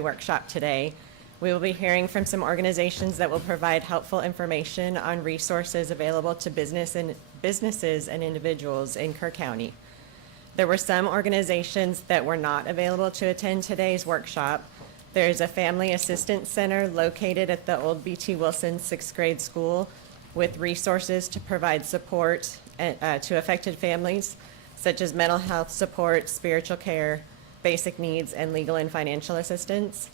workshop today. We will be hearing from some organizations that will provide helpful information on resources available to businesses and individuals in Kerr County. There were some organizations that were not available to attend today's workshop. There's a family assistance center located at the old B.T. Wilson 6th grade school with resources to provide support to affected families, such as mental health support, spiritual care, basic needs, and legal and financial assistance.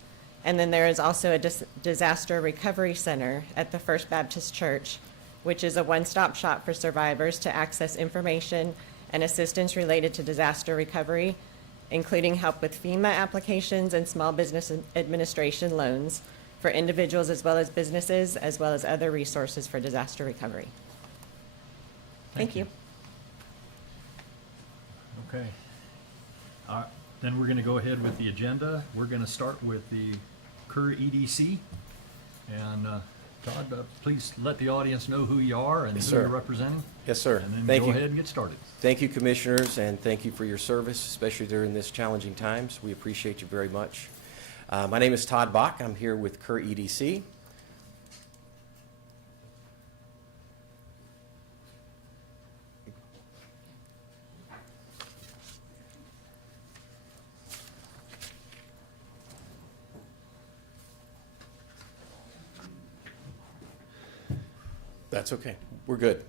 And then there is also a disaster recovery center at the First Baptist Church, which is a one-stop shop for survivors to access information and assistance related to disaster recovery, including help with FEMA applications and small business administration loans for individuals as well as businesses, as well as other resources for disaster recovery. Thank you. Okay. Then we're going to go ahead with the agenda. We're going to start with the Kerr EDC. And Todd, please let the audience know who you are and who you're representing. Yes, sir. And then go ahead and get started. Thank you, commissioners, and thank you for your service, especially during this challenging times. We appreciate you very much. My name is Todd Bach. I'm here with Kerr EDC. That's okay. We're good.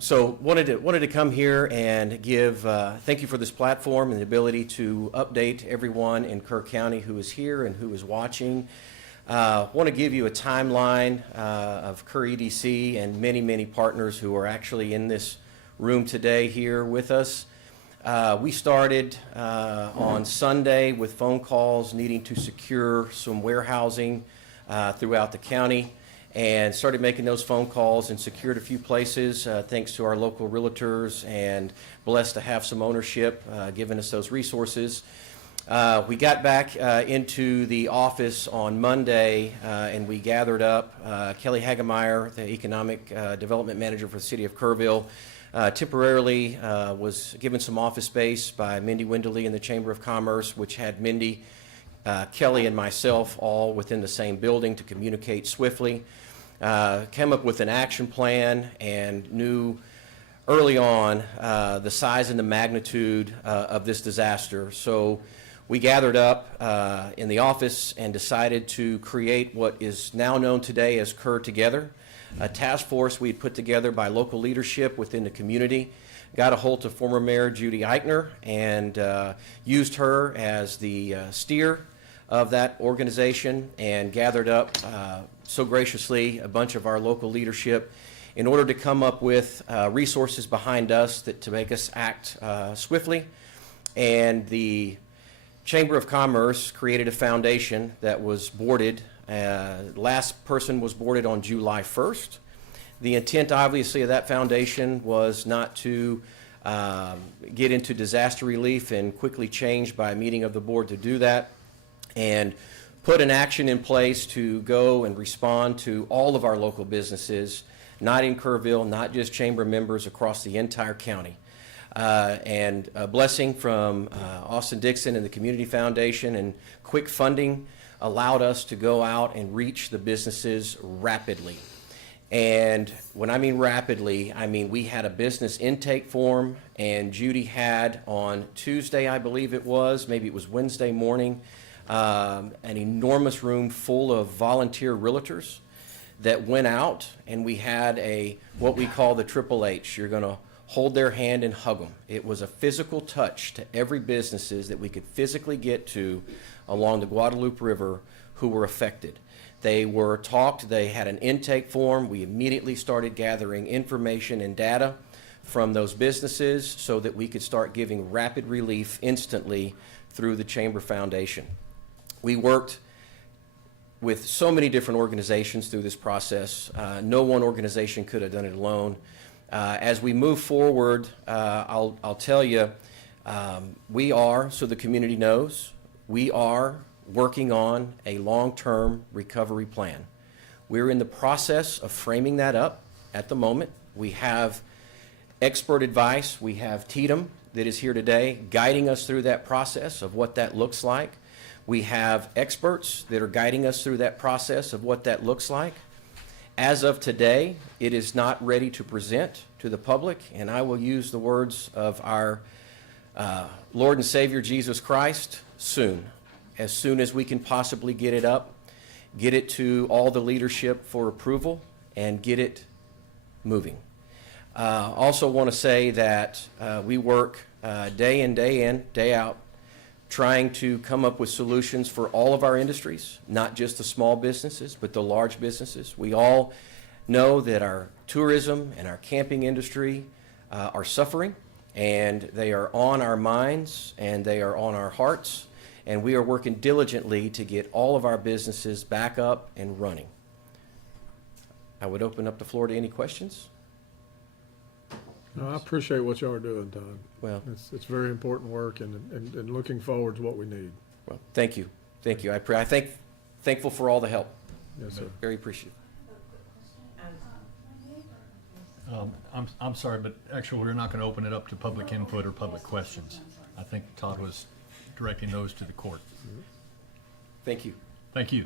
So wanted to come here and give thank you for this platform and the ability to update everyone in Kerr County who is here and who is watching. Want to give you a timeline of Kerr EDC and many partners who are actually in this room today here with us. We started on Sunday with phone calls needing to secure some warehousing throughout the county, and started making those phone calls and secured a few places thanks to our local realtors, and blessed to have some ownership giving us those resources. We got back into the office on Monday and we gathered up. Kelly Hagemeyer, the Economic Development Manager for the City of Kerrville, temporarily was given some office space by Mindy Wenderly in the Chamber of Commerce, which had Mindy, Kelly, and myself all within the same building to communicate swiftly. Came up with an action plan and knew early on the size and the magnitude of this disaster. So we gathered up in the office and decided to create what is now known today as Kerr Together, a task force we had put together by local leadership within the community. Got a hold of former Mayor Judy Eichner and used her as the steer of that organization, and gathered up so graciously a bunch of our local leadership in order to come up with resources behind us to make us act swiftly. And the Chamber of Commerce created a foundation that was boarded. Last person was boarded on July 1st. The intent, obviously, of that foundation was not to get into disaster relief and quickly change by a meeting of the board to do that, and put an action in place to go and respond to all of our local businesses, not in Kerrville, not just chamber members, across the entire county. And a blessing from Austin Dixon and the Community Foundation and quick funding allowed us to go out and reach the businesses rapidly. And when I mean rapidly, I mean we had a business intake form, and Judy had on Tuesday, I believe it was, maybe it was Wednesday morning, an enormous room full of volunteer realtors that went out, and we had what we call the Triple H. You're going to hold their hand and hug them. It was a physical touch to every businesses that we could physically get to along the Guadalupe River who were affected. They were talked, they had an intake form. We immediately started gathering information and data from those businesses so that we could start giving rapid relief instantly through the Chamber Foundation. We worked with so many different organizations through this process. No one organization could have done it alone. As we move forward, I'll tell you, we are, so the community knows, we are working on a long-term recovery plan. We're in the process of framing that up at the moment. We have expert advice. We have Tatum that is here today guiding us through that process of what that looks like. We have experts that are guiding us through that process of what that looks like. As of today, it is not ready to present to the public, and I will use the words of our Lord and Savior Jesus Christ, soon. As soon as we can possibly get it up, get it to all the leadership for approval, and get it moving. Also want to say that we work day in, day out, trying to come up with solutions for all of our industries, not just the small businesses, but the large businesses. We all know that our tourism and our camping industry are suffering, and they are on our minds and they are on our hearts, and we are working diligently to get all of our businesses back up and running. I would open up the floor to any questions. No, I appreciate what y'all are doing, Todd. Well, It's very important work and looking forward to what we need. well, thank you. Thank you. Thankful for all the help. Yes, sir. Very appreciative. I'm sorry, but actually, we're not going to open it up to public input or public questions. I think Todd was directing those to the court. Thank you. Thank you.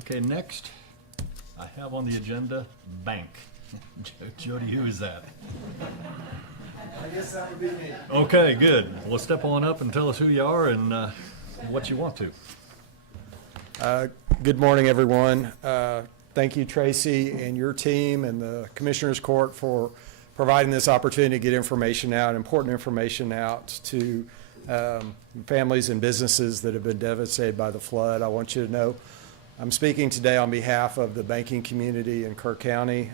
Okay, next, I have on the agenda, bank. Jody, who is that? I guess that would be me. Okay, good. Well, step on up and tell us who you are and what you want to. Good morning, everyone. Thank you, Tracy, and your team and the Commissioners Court for providing this opportunity to get information out, important information out to families and businesses that have been devastated by the flood. I want you to know I'm speaking today on behalf of the banking community in Kerr County,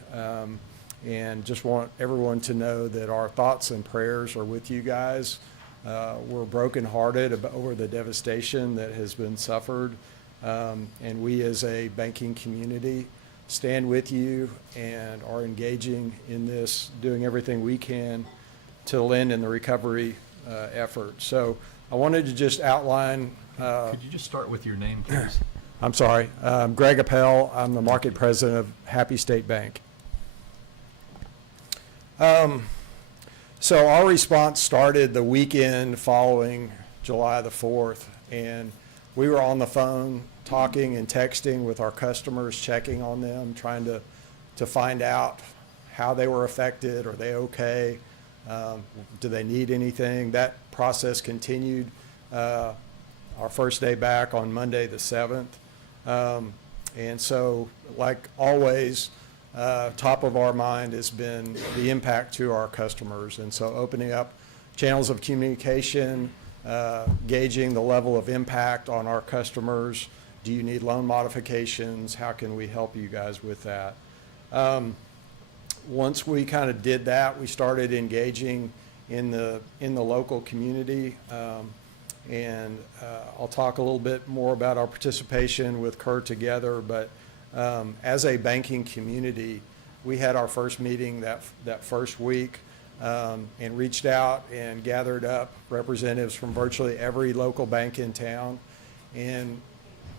and just want everyone to know that our thoughts and prayers are with you guys. We're brokenhearted over the devastation that has been suffered, and we as a banking community stand with you and are engaging in this, doing everything we can to lend in the recovery effort. So I wanted to just outline. Could you just start with your name, please? I'm sorry, Greg Appel. I'm the market president of Happy State Bank. So our response started the weekend following July the 4th, and we were on the phone talking and texting with our customers, checking on them, trying to find out how they were affected. Are they okay? Do they need anything? That process continued our first day back on Monday the 7th. And so, like always, top of our mind has been the impact to our customers. And so opening up channels of communication, gauging the level of impact on our customers. Do you need loan modifications? How can we help you guys with that? Once we kind of did that, we started engaging in the local community. And I'll talk a little bit more about our participation with Kerr Together, but as a banking community, we had our first meeting that first week, and reached out and gathered up representatives from virtually every local bank in town. And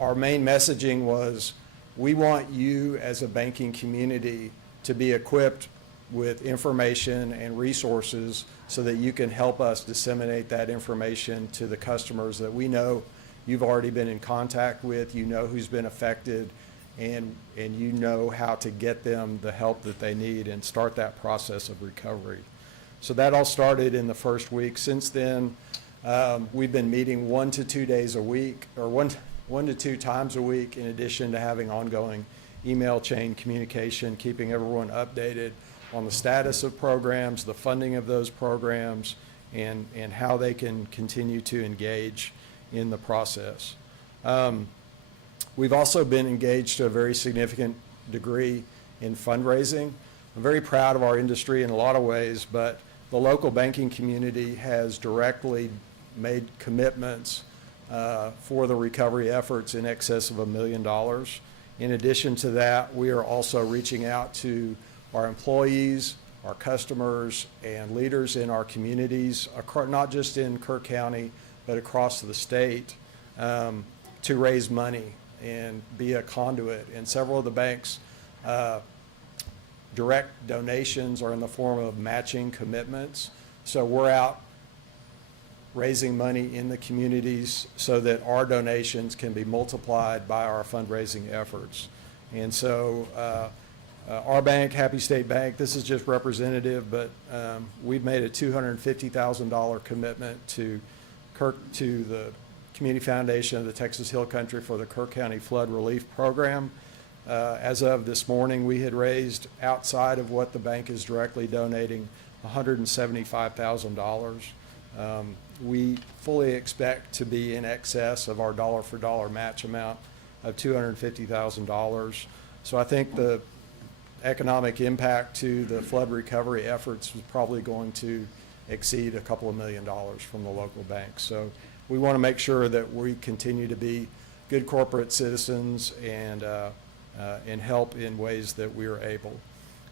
our main messaging was, we want you as a banking community to be equipped with information and resources so that you can help us disseminate that information to the customers that we know you've already been in contact with, you know who's been affected, and you know how to get them the help that they need and start that process of recovery. So that all started in the first week. Since then, we've been meeting 1 to 2 days a week, or one to two times a week, in addition to having ongoing email chain communication, keeping everyone updated on the status of programs, the funding of those programs, and how they can continue to engage in the process. We've also been engaged to a very significant degree in fundraising. I'm very proud of our industry in a lot of ways, but the local banking community has directly made commitments for the recovery efforts in excess of $1 million. In addition to that, we are also reaching out to our employees, our customers, and leaders in our communities, not just in Kerr County, but across the state, to raise money and be a conduit. And several of the banks' direct donations are in the form of matching commitments. So we're out raising money in the communities so that our donations can be multiplied by our fundraising efforts. And so our bank, Happy State Bank, this is just representative, but we've made a $250,000 commitment to the Community Foundation of the Texas Hill Country for the Kerr County Flood Relief Program. As of this morning, we had raised, outside of what the bank is directly donating, $175,000. We fully expect to be in excess of our dollar-for-dollar match amount of $250,000. So I think the economic impact to the flood recovery efforts is probably going to exceed a couple of $1 million from the local banks. So we want to make sure that we continue to be good corporate citizens and help in ways that we are able.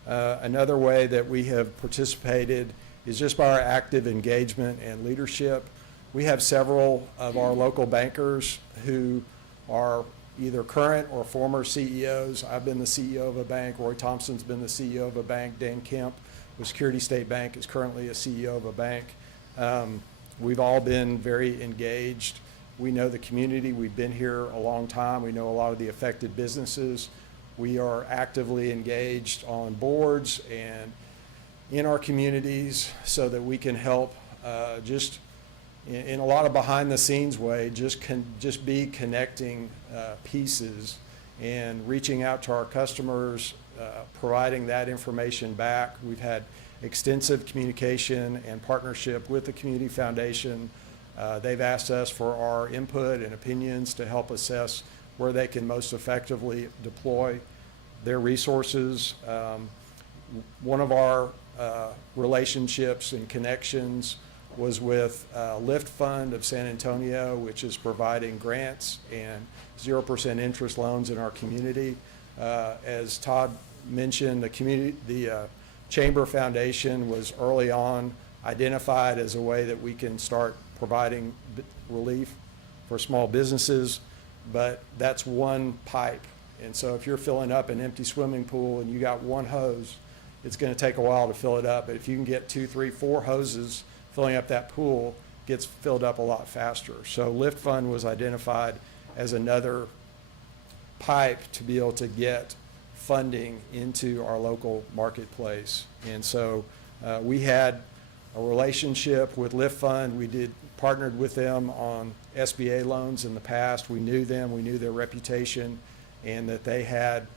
Another way that we have participated is just by our active engagement and leadership. We have several of our local bankers who are either current or former CEOs. I've been the CEO of a bank. Roy Thompson's been the CEO of a bank. Dan Kemp with Security State Bank is currently a CEO of a bank. We've all been very engaged. We know the community. We've been here a long time. We know a lot of the affected businesses. We are actively engaged on boards and in our communities so that we can help just in a lot of behind the scenes way, just be connecting pieces and reaching out to our customers, providing that information back. We've had extensive communication and partnership with the Community Foundation. They've asked us for our input and opinions to help assess where they can most effectively deploy their resources. One of our relationships and connections was with LiftFund of San Antonio, which is providing grants and 0% interest loans in our community. As Todd mentioned, the Chamber Foundation was early on identified as a way that we can start providing relief for small businesses, but that's one pipe. And so if you're filling up an empty swimming pool and you got one hose, it's going to take a while to fill it up. But if you can get 2, 3, 4 hoses filling up that pool, gets filled up a lot faster. So LiftFund was identified as another pipe to be able to get funding into our local marketplace. And so we had a relationship with LiftFund. We partnered with them on SBA loans in the past. We knew them, we knew their reputation, and that they had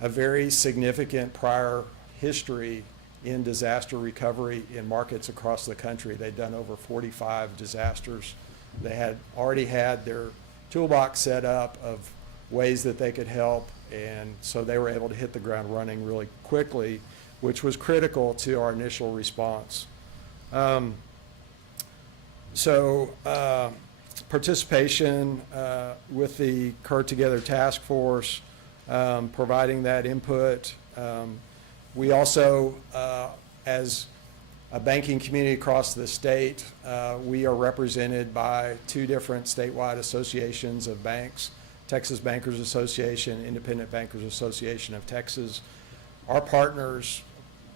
a very significant prior history in disaster recovery in markets across the country. They'd done over 45 disasters. They had already had their toolbox set up of ways that they could help, and so they were able to hit the ground running really quickly, which was critical to our initial response. Participation with the Kerr Together Task Force, providing that input. We also, as a banking community across the state, we are represented by 2 different statewide associations of banks, Texas Bankers Association, Independent Bankers Association of Texas. Our partners,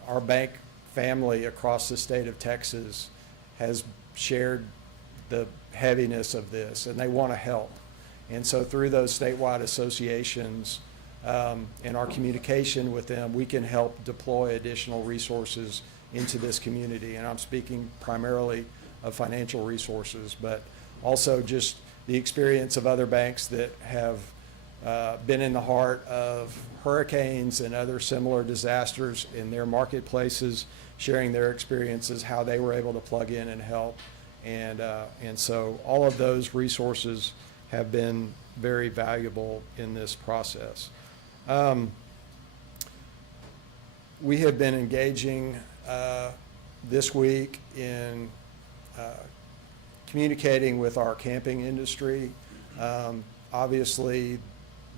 our bank family across the state of Texas has shared the heaviness of this, and they want to help. And so through those statewide associations and our communication with them, we can help deploy additional resources into this community. And I'm speaking primarily of financial resources, but also just the experience of other banks that have been in the heart of hurricanes and other similar disasters in their marketplaces, sharing their experiences, how they were able to plug in and help. And so all of those resources have been very valuable in this process. We have been engaging this week in communicating with our camping industry. Obviously,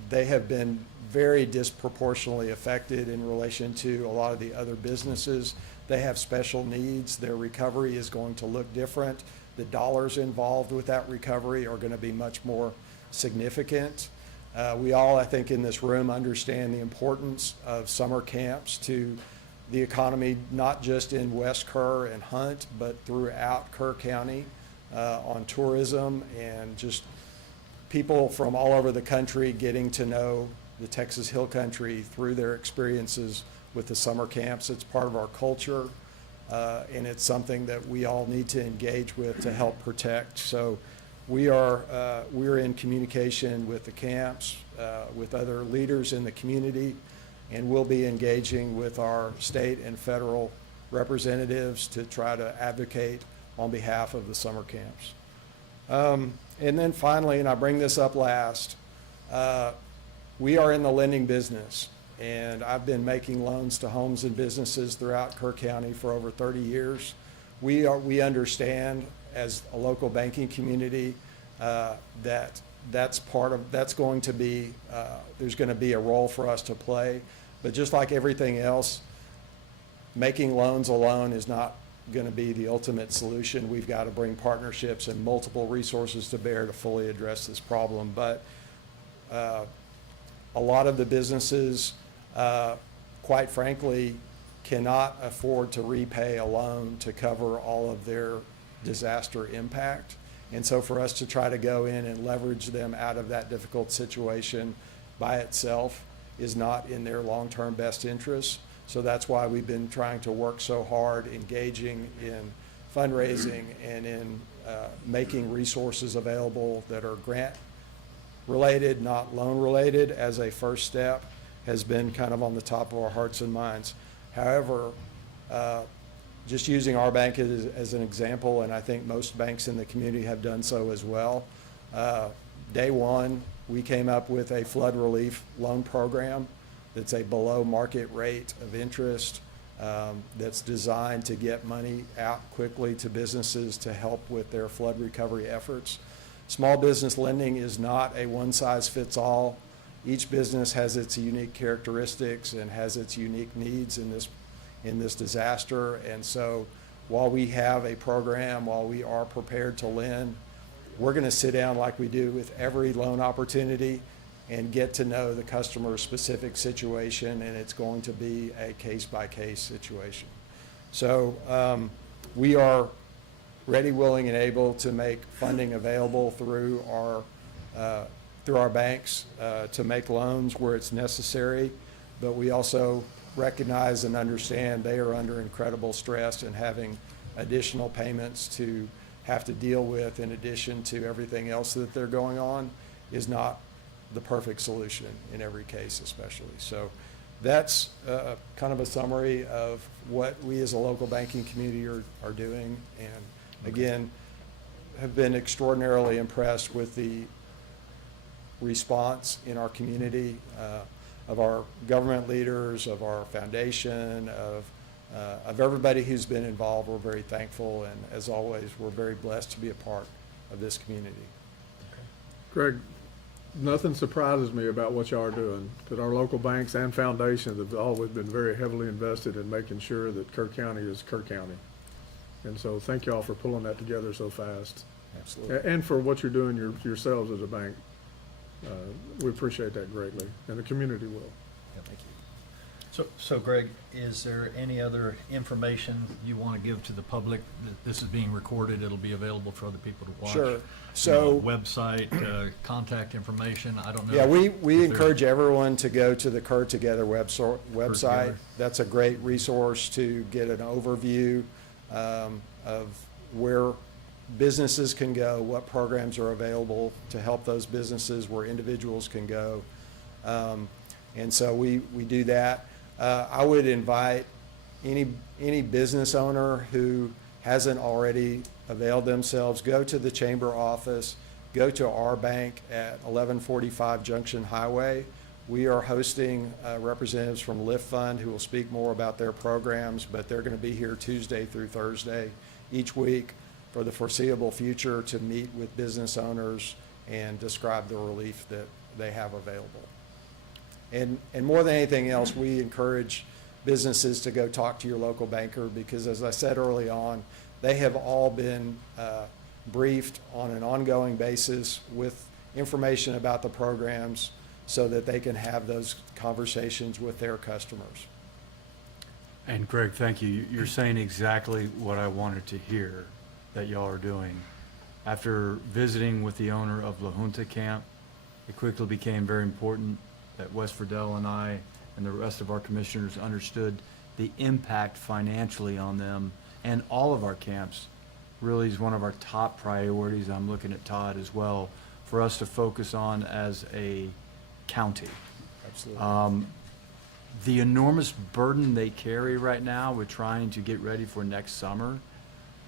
they have been very disproportionately affected in relation to a lot of the other businesses. They have special needs. Their recovery is going to look different. The dollars involved with that recovery are going to be much more significant. We all, I think, in this room understand the importance of summer camps to the economy, not just in West Kerr and Hunt, but throughout Kerr County. on tourism and just people from all over the country getting to know the Texas Hill Country through their experiences with the summer camps. It's part of our culture, and it's something that we all need to engage with to help protect. So we're in communication with the camps, with other leaders in the community, and we'll be engaging with our state and federal representatives to try to advocate on behalf of the summer camps. And then finally, and I bring this up last, we are in the lending business, and I've been making loans to homes and businesses throughout Kerr County for over 30 years. We understand as a local banking community that's going to be, there's going to be a role for us to play. But just like everything else, making loans alone is not going to be the ultimate solution. We've got to bring partnerships and multiple resources to bear to fully address this problem. But a lot of the businesses, quite frankly, cannot afford to repay a loan to cover all of their disaster impact. And so for us to try to go in and leverage them out of that difficult situation by itself is not in their long-term best interest. So that's why we've been trying to work so hard, engaging in fundraising and in making resources available that are grant-related, not loan-related, as a first step, has been kind of on the top of our hearts and minds. However, just using our bank as an example, and I think most banks in the community have done so as well, day one, we came up with a flood relief loan program that's a below market rate of interest, that's designed to get money out quickly to businesses to help with their flood recovery efforts. Small business lending is not a one-size-fits-all. Each business has its unique characteristics and has its unique needs in this disaster. And so while we have a program, while we are prepared to lend, we're going to sit down like we do with every loan opportunity and get to know the customer's specific situation, and it's going to be a case-by-case situation. So we are ready, willing, and able to make funding available through our banks to make loans where it's necessary, but we also recognize and understand they are under incredible stress and having additional payments to have to deal with in addition to everything else that they're going on is not the perfect solution in every case especially. So that's kind of a summary of what we as a local banking community are doing, and again, have been extraordinarily impressed with the response in our community, of our government leaders, of our foundation, of everybody who's been involved. We're very thankful, and as always, we're very blessed to be a part of this community. Greg, nothing surprises me about what y'all are doing, that our local banks and foundations have always been very heavily invested in making sure that Kerr County is Kerr County. And so thank y'all for pulling that together so fast. Absolutely. And for what you're doing yourselves as a bank. We appreciate that greatly, and the community will. Thank you. So Greg, is there any other information you want to give to the public? This is being recorded, it'll be available for other people to watch. Sure. So website, contact information, I don't know. yeah, we if there's- encourage everyone to go to the Kerr Together website. Together. That's a great resource to get an overview of where businesses can go, what programs are available to help those businesses, where individuals can go. And so we do that. I would invite any business owner who hasn't already availed themselves, go to the Chamber office, go to our bank at 1145 Junction Highway. We are hosting representatives from LiftFund who will speak more about their programs, but they're going to be here Tuesday through Thursday each week for the foreseeable future to meet with business owners and describe the relief that they have available. And more than anything else, we encourage businesses to go talk to your local banker because, as I said early on, they have all been briefed on an ongoing basis with information about the programs so that they can have those conversations with their customers. And Greg, thank you. You're saying exactly what I wanted to hear that y'all are doing. after visiting with the owner of La Junta Camp, it quickly became very important that West Verdell and I and the rest of our commissioners understood the impact financially on them, and all of our camps really is one of our top priorities. I'm looking at Todd as well, for us to focus on as a county. Absolutely. The enormous burden they carry right now with trying to get ready for next summer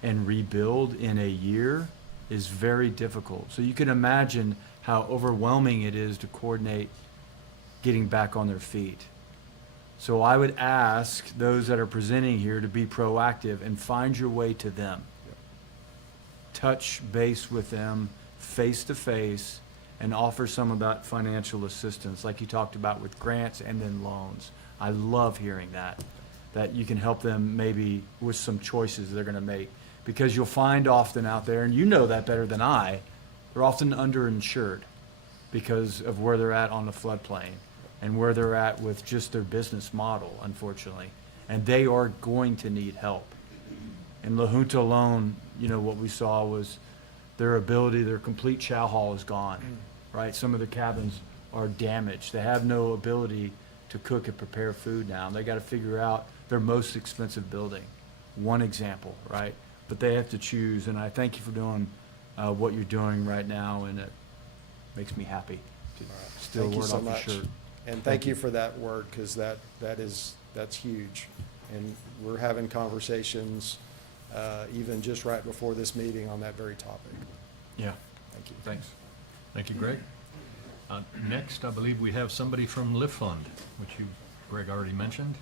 and rebuild in a year is very difficult. So you can imagine how overwhelming it is to coordinate getting back on their feet. So I would ask those that are presenting here to be proactive and find your way to them. Touch base with them face to face and offer some of that financial assistance, like you talked about with grants and then loans. I love hearing that you can help them maybe with some choices they're gonna make. Because you'll find often out there, and you know that better than I, they're often underinsured because of where they're at on the floodplain and where they're at with just their business model, unfortunately. And they are going to need help. In La Junta alone, you know, what we saw was their ability, their complete chow hall is gone, right? Some of the cabins are damaged. They have no ability to cook and prepare food now. They got to figure out their most expensive building. One example, right? But they have to choose, and I thank you for doing what you're doing right now, and it makes me happy to steal a Thank you word so off your much. shirt. And thank you for that word, because that's huge. And we're having conversations, even just right before this meeting on that very topic. Yeah, Thank you. thanks. Thank you, Greg. Next, I believe we have somebody from LiftFund, which you, Greg, already mentioned.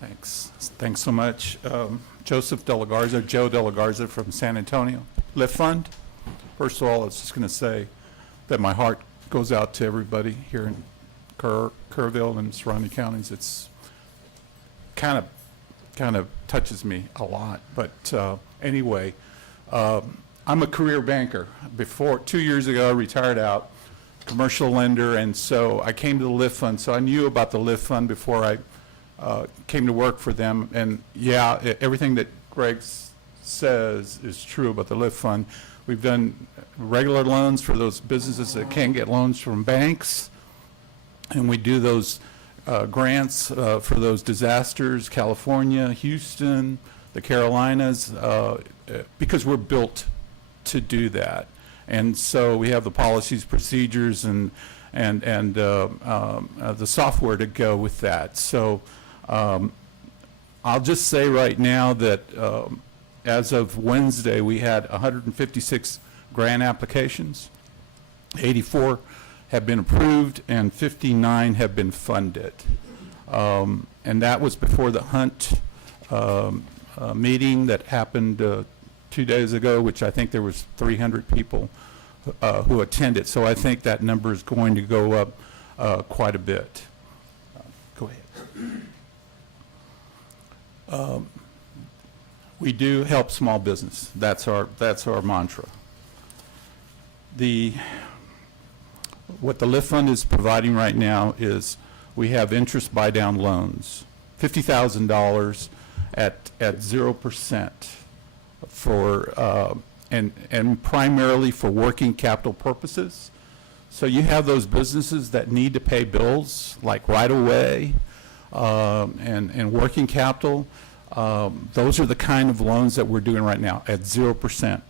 Thanks. Thanks so much. Joseph De La Garza, Joe De La Garza from San Antonio. LiftFund. First of all, I was just going to say that my heart goes out to everybody here in Kerrville and surrounding counties. It's kind of touches me a lot. But anyway, I'm a career banker. 2 years ago, I retired out, commercial lender, and so I came to the LiftFund. So I knew about the LiftFund before I came to work for them. And yeah, everything that Greg says is true about the LiftFund. We've done regular loans for those businesses that can't get loans from banks. And we do those grants for those disasters, California, Houston, the Carolinas, because we're built to do that. And so we have the policies, procedures, and the software to go with that. So I'll just say right now that as of Wednesday, we had 156 grant applications. 84 have been approved and 59 have been funded. And that was before the Hunt meeting that happened 2 days ago, which I think there was 300 people who attended. So I think that number is going to go up quite a bit. Go ahead. We do help small business. That's our mantra. What the LiftFund is providing right now is we have interest buy down loans, $50,000 at 0% for and primarily for working capital purposes. So you have those businesses that need to pay bills like right away and working capital. Those are the kind of loans that we're doing right now at 0%.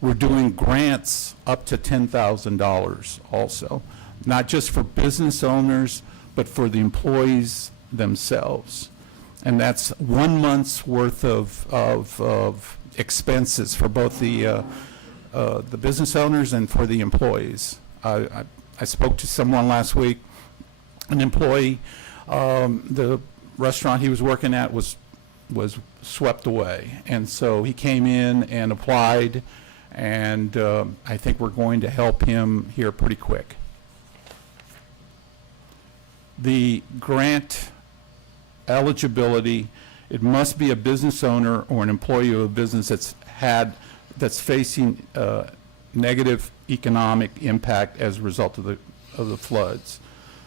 We're doing grants up to $10,000 also, not just for business owners, but for the employees themselves. And that's 1 month's worth of expenses for both the business owners and for the employees. I spoke to someone last week, an employee, the restaurant he was working at was swept away. And so he came in and applied, and I think we're going to help him here pretty quick. The grant eligibility, it must be a business owner or an employee of a business that's facing negative economic impact as a result of the floods.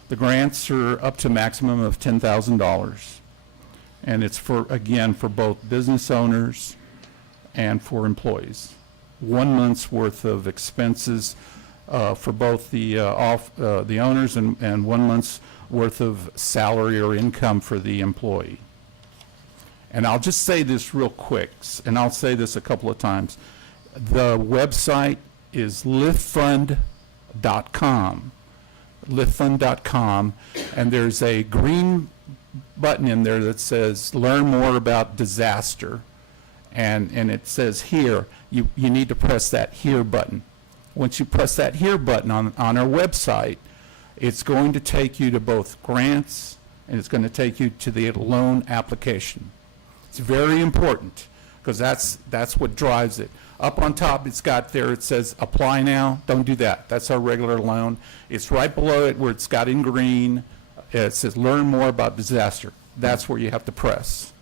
The grants are up to a maximum of $10,000. And it's for, again, for both business owners and for employees. 1 month's worth of expenses for both the owners and 1 month's worth of salary or income for the employee. And I'll just say this real quick, and I'll say this a couple of times. The website is LiftFund.com, LiftFund.com, and there's a green button in there that says learn more about disaster, and it says here, you need to press that here button. Once you press that here button on our website, it's going to take you to both grants and it's going to take you to the loan application. It's very important because that's what drives it. Up on top, it's got there, it says apply now. Don't do that. That's our regular loan. It's right below it where it's got in green. It says learn more about disaster. That's where you have to press.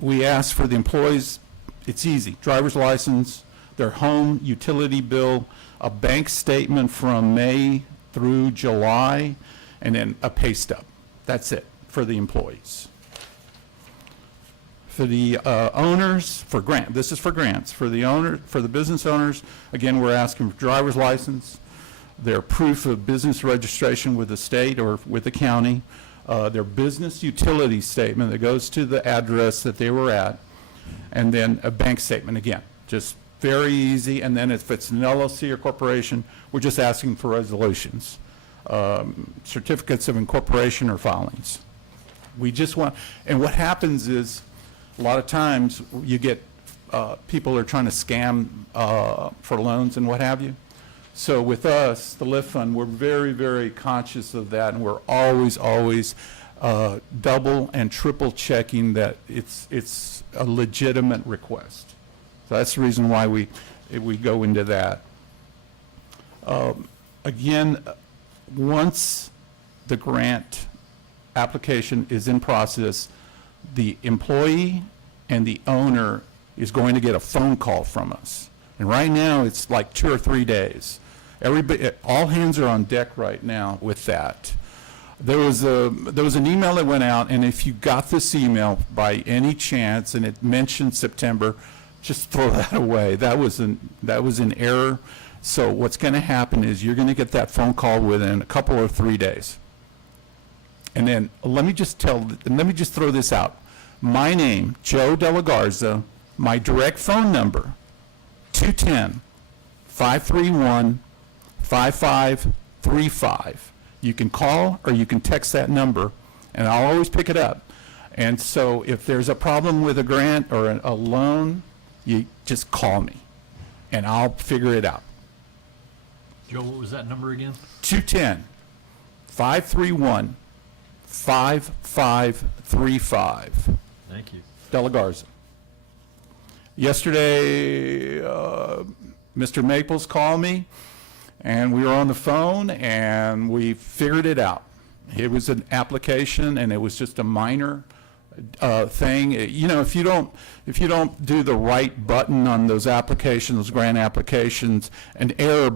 We ask for the employees, it's easy, driver's license, their home utility bill, a bank statement from May through July, and then a pay stub. That's it for the employees. For the owners, this is for grants. For the business owners, again, we're asking for driver's license, their proof of business registration with the state or with the county, their business utility statement that goes to the address that they were at, and then a bank statement again. Just very easy. And then if it's an LLC or corporation, we're just asking for resolutions, certificates of incorporation or filings. We just want, and what happens is a lot of times you get people are trying to scam for loans and what have you. So with us, the LiftFund, we're very, very conscious of that, and we're always double and triple checking that it's a legitimate request. So that's the reason why we go into that. Again, once the grant application is in process, the employee and the owner is going to get a phone call from us. And right now, it's like 2 or 3 days. Everybody, all hands are on deck right now with that. There was an email that went out, and if you got this email by any chance and it mentioned September, just throw that away. That was an error. So what's going to happen is you're going to get that phone call within a couple or 3 days. And then let me just throw this out. My name, Joe De La Garza, my direct phone number, 210-531-5535. You can call or you can text that number, and I'll always pick it up. And so if there's a problem with a grant or a loan, you just call me, and I'll figure it out. Joe, what was that number again? 210-531-5535. Thank you. De La Garza. Yesterday, Mr. Maples called me, and we were on the phone, and we figured it out. It was an application, and it was just a minor thing. You know, if you don't do the right button on those applications, those grant applications, an error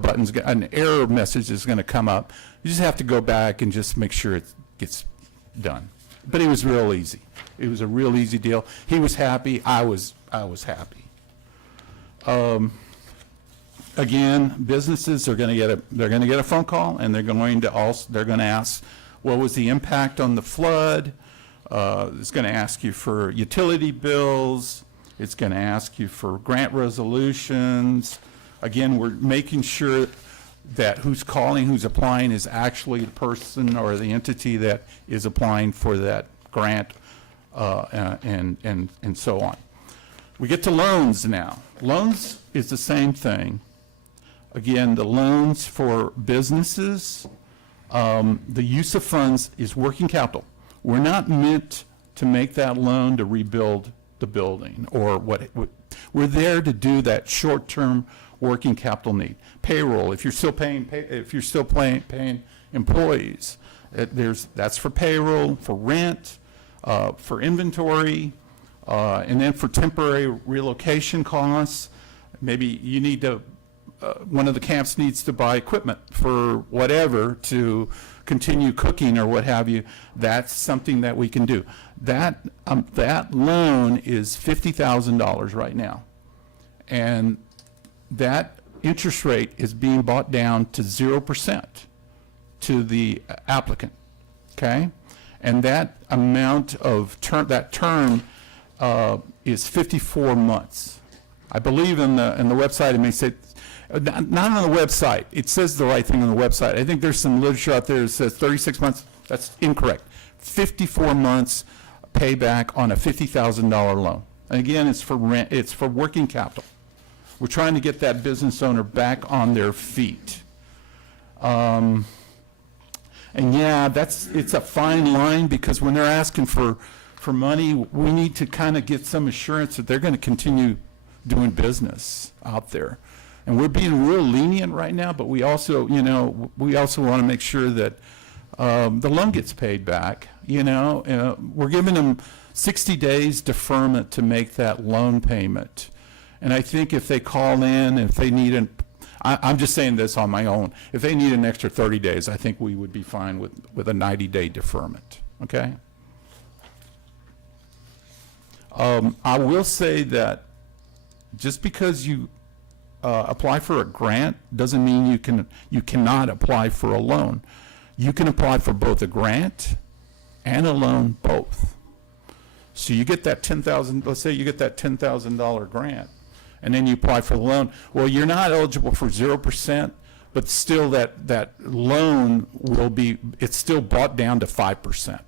message is going to come up. You just have to go back and just make sure it gets done. But it was real easy. It was a real easy deal. He was happy. I was happy. Again, businesses are going to get a phone call, and they're going to ask, what was the impact on the flood? It's going to ask you for utility bills. It's going to ask you for grant resolutions. Again, we're making sure that who's calling, who's applying is actually the person or the entity that is applying for that grant, and so on. We get to loans now. Loans is the same thing. Again, the loans for businesses, the use of funds is working capital. We're not meant to make that loan to rebuild the building or what we're there to do that short-term working capital need. Payroll, if you're still paying employees, that's for payroll, for rent, for inventory, and then for temporary relocation costs. Maybe you need to one of the camps needs to buy equipment for whatever to continue cooking or what have you, that's something that we can do. That loan is $50,000 right now. And that interest rate is being brought down to 0% to the applicant, okay? And that amount of term is 54 months. I believe in the website, it may say, not on the website, it says the right thing on the website. I think there's some literature out there that says 36 months, that's incorrect. 54 months payback on a $50,000 loan. And again, it's for rent, it's for working capital. We're trying to get that business owner back on their feet. And yeah, it's a fine line, because when they're asking for money, we need to kind of get some assurance that they're going to continue doing business out there. And we're being real lenient right now, but we also, we also want to make sure that the loan gets paid back. We're giving them 60 days deferment to make that loan payment. And I think if they call in, if they need I'm just saying this on my own, if they need an extra 30 days, I think we would be fine with a 90-day deferment, okay? I will say that just because you apply for a grant doesn't mean you cannot apply for a loan. You can apply for both a grant and a loan, both. So you get that let's say you get that $10,000 grant, and then you apply for the loan. Well, you're not eligible for 0%, but still that loan it's still brought down to 5%.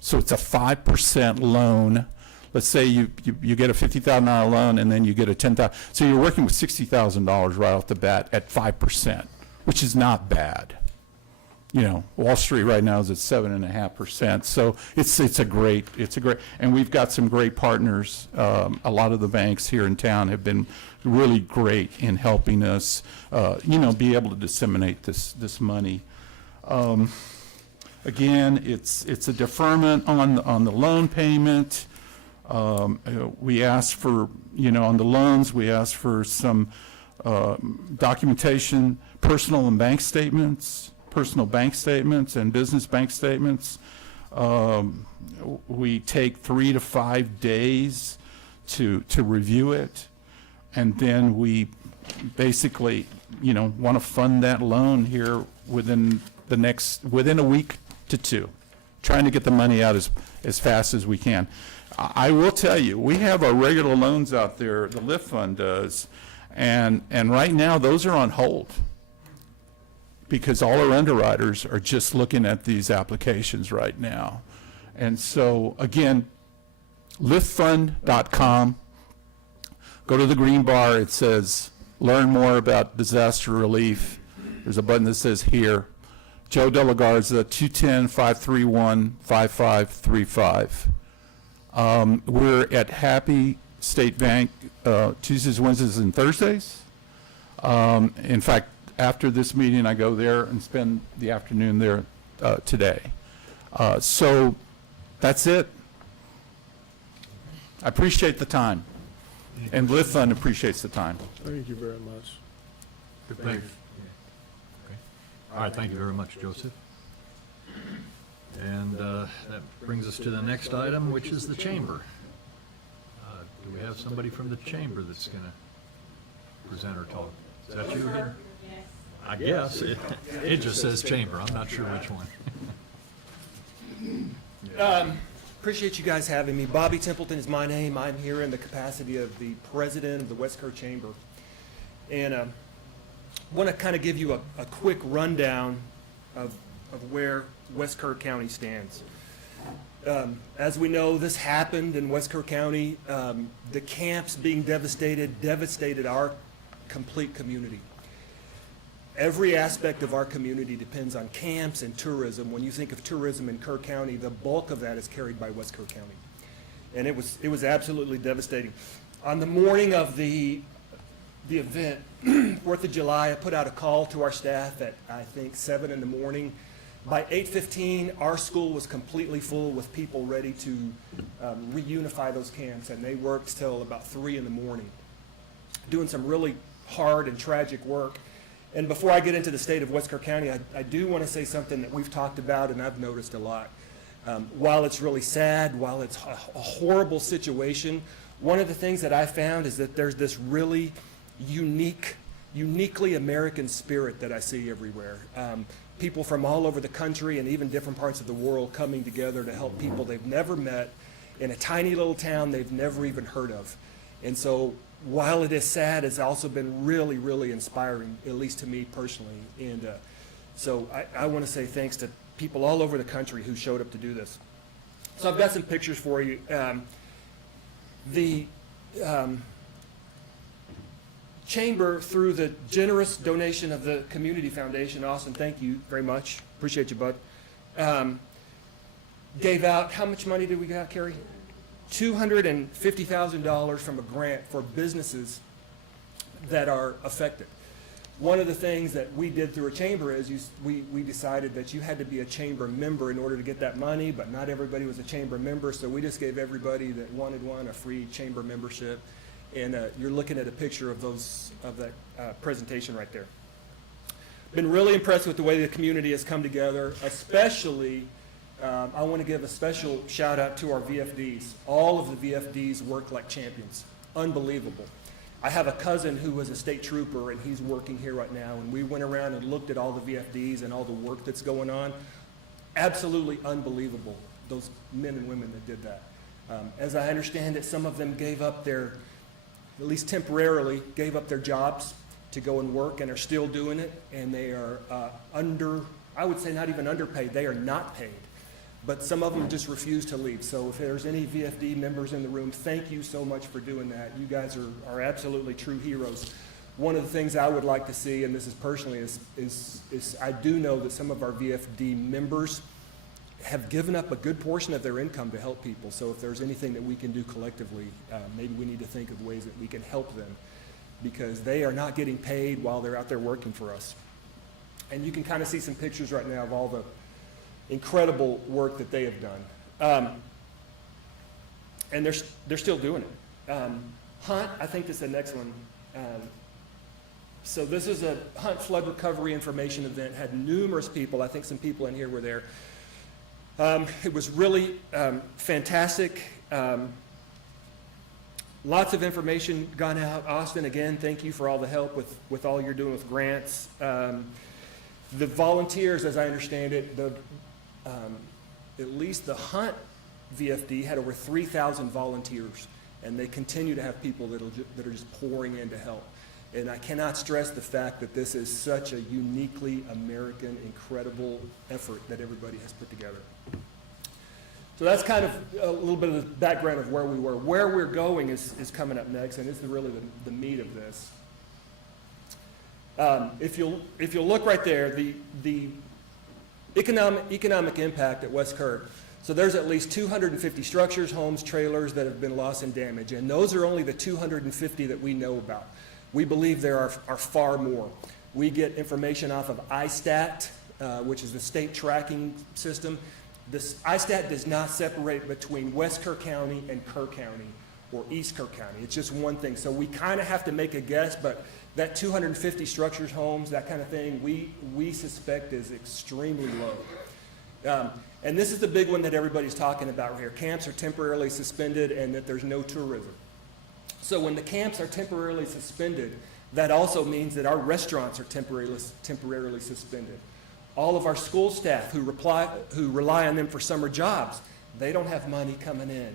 So it's a 5% loan. Let's say you get a $50,000 loan, and then you get a $10,000. So you're working with $60,000 right off the bat at 5%, which is not bad. Wall Street right now is at 7.5%. So it's a great, and we've got some great partners. A lot of the banks here in town have been really great in helping us, be able to disseminate this money. Again, it's a deferment on the loan payment. We ask for, on the loans, we ask for some documentation, personal bank statements and business bank statements. We take 3 to 5 days to review it, and then we basically, want to fund that loan here within a week to 2, trying to get the money out as fast as we can. I will tell you, we have our regular loans out there, the LiftFund does, and right now those are on hold, because all our underwriters are just looking at these applications right now. And so, again, liftfund.com, go to the green bar, it says, learn more about disaster relief. There's a button that says here. Joe De La Garza, 210-531-5535. We're at Happy State Bank Tuesdays, Wednesdays, and Thursdays. In fact, after this meeting, I go there and spend the afternoon there today. So that's it. I appreciate the time, and LiftFund appreciates the time. Thank you very much. Good, thank you. Okay. All right, thank you very much, Joseph. And that brings us to the next item, which is the chamber. Do we have somebody from the chamber that's going to present or talk? Is that you again? I guess. It just says chamber. I'm not sure which one. Appreciate you guys having me. Bobby Templeton is my name. I'm here in the capacity of the president of the West Kerr Chamber. And want to kind of give you a quick rundown of where West Kerr County stands. As we know, this happened in West Kerr County. The camps being devastated our complete community. Every aspect of our community depends on camps and tourism. When you think of tourism in Kerr County, the bulk of that is carried by West Kerr County. And it was absolutely devastating. On the morning of the event, 4th of July, I put out a call to our staff at, I think, 7 in the morning. By 8:15, our school was completely full with people ready to reunify those camps, and they worked till about 3 in the morning, doing some really hard and tragic work. And before I get into the state of West Kerr County, I do want to say something that we've talked about and I've noticed a lot. While it's really sad, while it's a horrible situation, one of the things that I found is that there's this really uniquely American spirit that I see everywhere. People from all over the country and even different parts of the world coming together to help people they've never met in a tiny little town they've never even heard of. And so while it is sad, it's also been really, really inspiring, at least to me personally. And so I want to say thanks to people all over the country who showed up to do this. So I've got some pictures for you. The Chamber, through the generous donation of the Community Foundation, Austin, thank you very much. Appreciate you, bud. Gave out, how much money did we got, Kerry? $250,000 from a grant for businesses that are affected. One of the things that we did through a chamber is we decided that you had to be a chamber member in order to get that money, but not everybody was a chamber member, so we just gave everybody that wanted one a free chamber membership. And you're looking at a picture of that presentation right there. Been really impressed with the way the community has come together, especially I want to give a special shout out to our VFDs. All of the VFDs work like champions. Unbelievable. I have a cousin who was a state trooper and he's working here right now, and we went around and looked at all the VFDs and all the work that's going on. Absolutely unbelievable, those men and women that did that. As I understand it, some of them gave up their, at least temporarily, gave up their jobs to go and work and are still doing it, and they are I would say not even underpaid, they are not paid. But some of them just refuse to leave. So if there's any VFD members in the room, thank you so much for doing that. You guys are absolutely true heroes. One of the things I would like to see, and this is personally, is I do know that some of our VFD members have given up a good portion of their income to help people. So if there's anything that we can do collectively, maybe we need to think of ways that we can help them, because they are not getting paid while they're out there working for us. And you can kind of see some pictures right now of all the incredible work that they have done. And they're still doing it. Hunt, I think this is the next one. So this is a Hunt flood recovery information event, had numerous people, I think some people in here were there. It was really fantastic. Lots of information gone out. Austin, again, thank you for all the help with all you're doing with grants. The volunteers, as I understand it, at least the Hunt VFD had over 3,000 volunteers, and they continue to have people that are just pouring in to help. And I cannot stress the fact that this is such a uniquely American, incredible effort that everybody has put together. So that's kind of a little bit of the background of where we were. Where we're going is coming up next, and it's really the meat of this. If you'll look right there, the economic impact at West Kerr. So there's at least 250 structures, homes, trailers that have been lost and damaged, and those are only the 250 that we know about. We believe there are far more. We get information off of ISTAT, which is the state tracking system. This ISTAT does not separate between West Kerr County and Kerr County or East Kerr County. It's just one thing. So we kind of have to make a guess, but that 250 structures, homes, that kind of thing, we suspect is extremely low. And this is the big one that everybody's talking about right here. Camps are temporarily suspended and that there's no tourism. So when the camps are temporarily suspended, that also means that our restaurants are temporarily suspended. All of our school staff who rely on them for summer jobs, they don't have money coming in.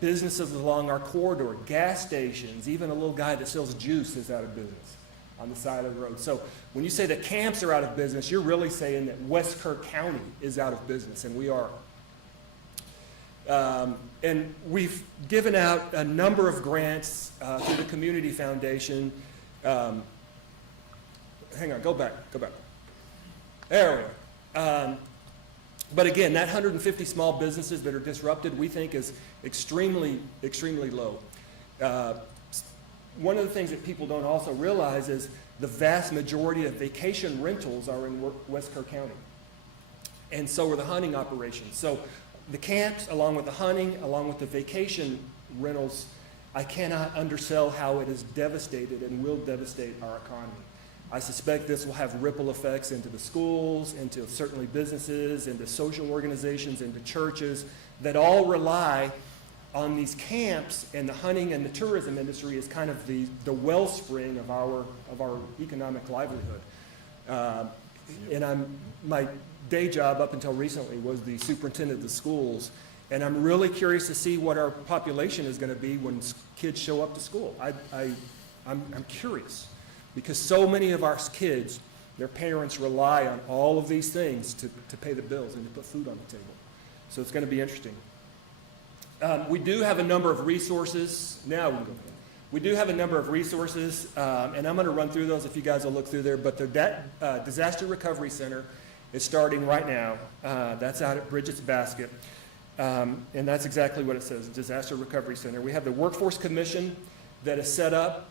Businesses along our corridor, gas stations, even a little guy that sells juice is out of business on the side of the road. So when you say the camps are out of business, you're really saying that West Kerr County is out of business, and we are. And we've given out a number of grants through the Community Foundation. Hang on, go back. There we go. But again, that 150 small businesses that are disrupted, we think is extremely, extremely low. One of the things that people don't also realize is the vast majority of vacation rentals are in West Kerr County. And so are the hunting operations. So the camps, along with the hunting, along with the vacation rentals, I cannot undersell how it has devastated and will devastate our economy. I suspect this will have ripple effects into the schools, into certainly businesses, into social organizations, into churches that all rely on these camps, and the hunting and the tourism industry is kind of the wellspring of our economic livelihood. And my day job up until recently was the superintendent of the schools, and I'm really curious to see what our population is going to be when kids show up to school. I'm curious, because so many of our kids, their parents rely on all of these things to pay the bills and to put food on the table. So it's going to be interesting. We do have a number of resources. Now we can go. We do have a number of resources, and I'm going to run through those if you guys will look through there. But the Disaster Recovery Center is starting right now. That's out at Bridget's Basket. And that's exactly what it says, Disaster Recovery Center. We have the Workforce Commission that is set up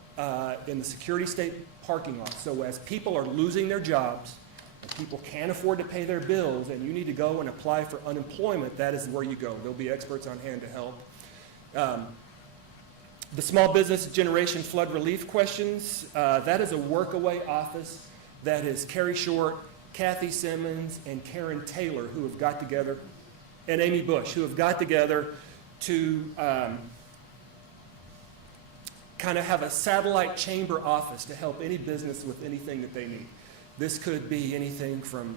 in the Security State parking lot. So as people are losing their jobs, and people can't afford to pay their bills, and you need to go and apply for unemployment, that is where you go. There'll be experts on hand to help. The Small Business Generation Flood Relief Questions, that is a workaway office that is Carrie Short, Kathy Simmons, and Karen Taylor, who have got together, and Amy Bush, who have got together to kind of have a satellite chamber office to help any business with anything that they need. This could be anything from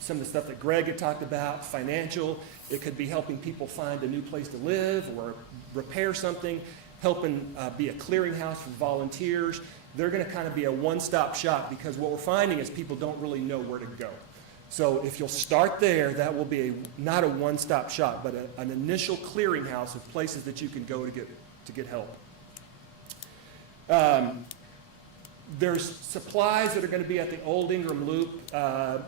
some of the stuff that Greg had talked about, financial. It could be helping people find a new place to live or repair something, helping be a clearinghouse for volunteers. They're going to kind of be a one-stop shop, because what we're finding is people don't really know where to go. So if you'll start there, that will be not a one-stop shop, but an initial clearinghouse of places that you can go to get help. There's supplies that are going to be at the Old Ingram Loop.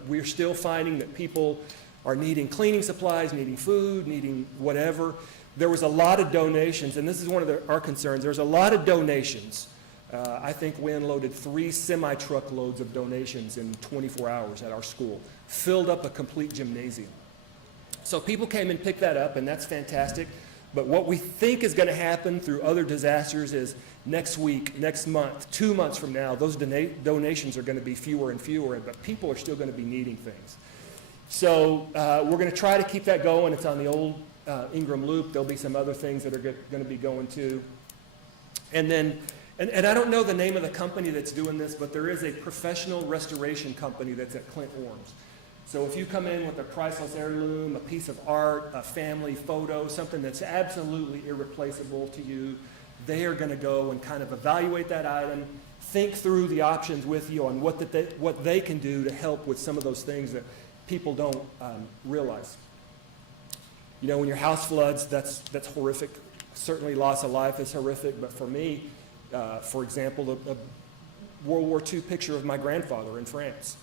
We're still finding that people are needing cleaning supplies, needing food, needing whatever. There was a lot of donations, and this is one of our concerns. There's a lot of donations. I think we unloaded 3 semi-truckloads of donations in 24 hours at our school, filled up a complete gymnasium. So people came and picked that up, and that's fantastic. But what we think is going to happen through other disasters is next week, next month, 2 months from now, those donations are going to be fewer and fewer, but people are still going to be needing things. So we're going to try to keep that going. It's on the Old Ingram Loop. There'll be some other things that are going to be going too. And then, and I don't know the name of the company that's doing this, but there is a professional restoration company that's at Clint Orms. So if you come in with a priceless heirloom, a piece of art, a family photo, something that's absolutely irreplaceable to you, they are going to go and kind of evaluate that item, think through the options with you on what they can do to help with some of those things that people don't realize. You know, when your house floods, that's horrific. Certainly loss of life is horrific, but for me, for example, a World War II picture of my grandfather in France,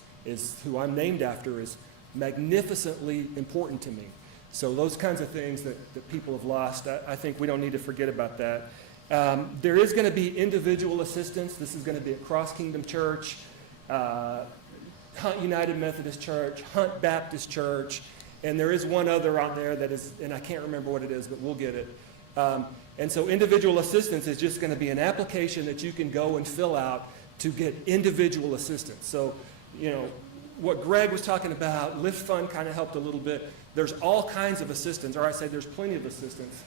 who I'm named after, is magnificently important to me. So those kinds of things that people have lost, I think we don't need to forget about that. There is going to be individual assistance. This is going to be at Cross Kingdom Church, Hunt United Methodist Church, Hunt Baptist Church, and there is one other on there that is, and I can't remember what it is, but we'll get it. And so individual assistance is just going to be an application that you can go and fill out to get individual assistance. So, you know, what Greg was talking about, LiftFund kind of helped a little bit. There's all kinds of assistance, or I say there's plenty of assistance.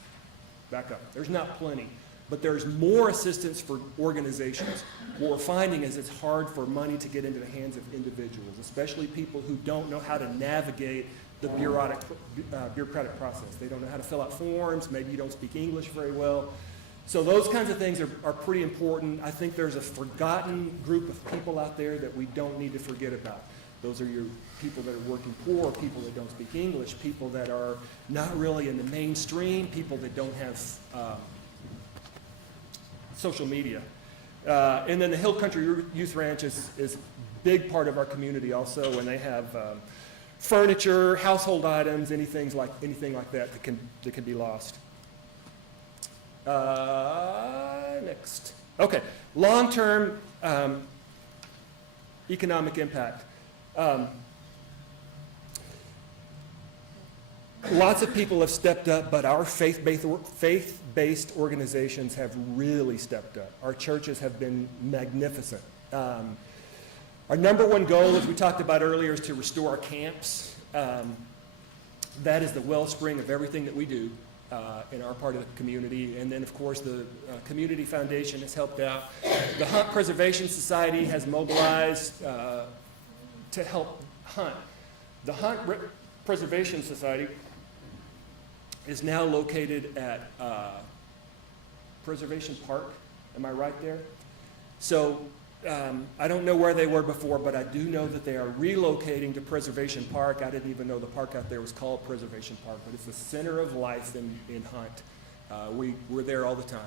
Back up. There's not plenty, but there's more assistance for organizations. What we're finding is it's hard for money to get into the hands of individuals, especially people who don't know how to navigate the bureaucratic process. They don't know how to fill out forms. Maybe you don't speak English very well. So those kinds of things are pretty important. I think there's a forgotten group of people out there that we don't need to forget about. Those are your people that are working poor, people that don't speak English, people that are not really in the mainstream, people that don't have social media. And then the Hill Country Youth Ranch is a big part of our community also, and they have furniture, household items, anything like that that can be lost. Next. Okay, long-term economic impact. Lots of people have stepped up, but our faith-based organizations have really stepped up. Our churches have been magnificent. Our number one goal, as we talked about earlier, is to restore our camps. That is the wellspring of everything that we do in our part of the community. And then, of course, the Community Foundation has helped out. The Hunt Preservation Society has mobilized to help hunt. The Hunt Preservation Society is now located at Preservation Park. Am I right there? So I don't know where they were before, but I do know that they are relocating to Preservation Park. I didn't even know the park out there was called Preservation Park, but it's the center of life in Hunt. We're there all the time.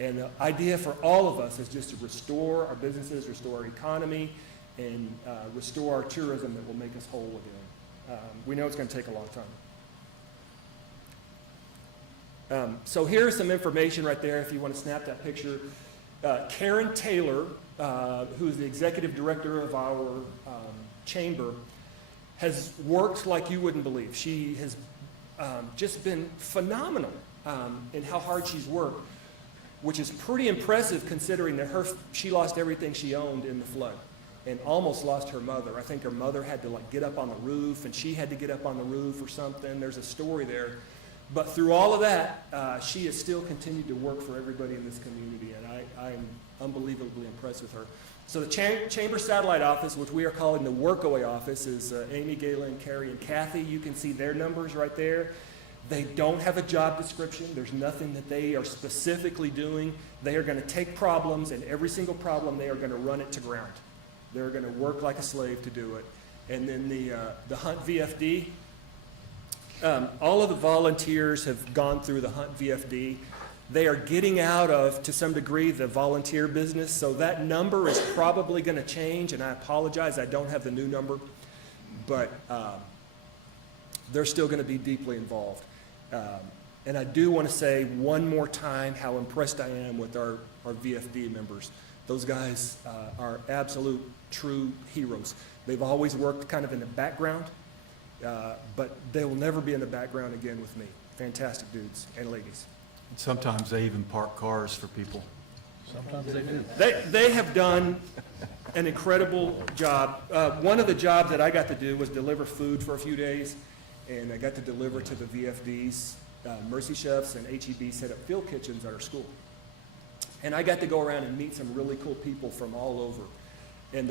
And the idea for all of us is just to restore our businesses, restore our economy, and restore our tourism that will make us whole again. We know it's going to take a long time. So here's some information right there if you want to snap that picture. Karen Taylor, who's the executive director of our chamber, has worked like you wouldn't believe. She has just been phenomenal in how hard she's worked, which is pretty impressive considering that she lost everything she owned in the flood and almost lost her mother. I think her mother had to get up on the roof, and she had to get up on the roof or something. There's a story there. But through all of that, she has still continued to work for everybody in this community, and I'm unbelievably impressed with her. So the Chamber Satellite Office, which we are calling the Workaway Office, is Amy, Galen, Carrie, and Kathy. You can see their numbers right there. They don't have a job description. There's nothing that they are specifically doing. They are going to take problems, and every single problem, they are going to run it to ground. They're going to work like a slave to do it. And then the Hunt VFD, all of the volunteers have gone through the Hunt VFD. They are getting out of, to some degree, the volunteer business, so that number is probably going to change, and I apologize, I don't have the new number, but they're still going to be deeply involved. And I do want to say one more time how impressed I am with our VFD members. Those guys are absolute, true heroes. They've always worked kind of in the background, but they will never be in the background again with me. Fantastic dudes and ladies. Sometimes they even park cars for people. Sometimes they do. They have done an incredible job. One of the jobs that I got to do was deliver food for a few days, and I got to deliver to the VFDs. Mercy Chefs and HEB set up field kitchens at our school. And I got to go around and meet some really cool people from all over. And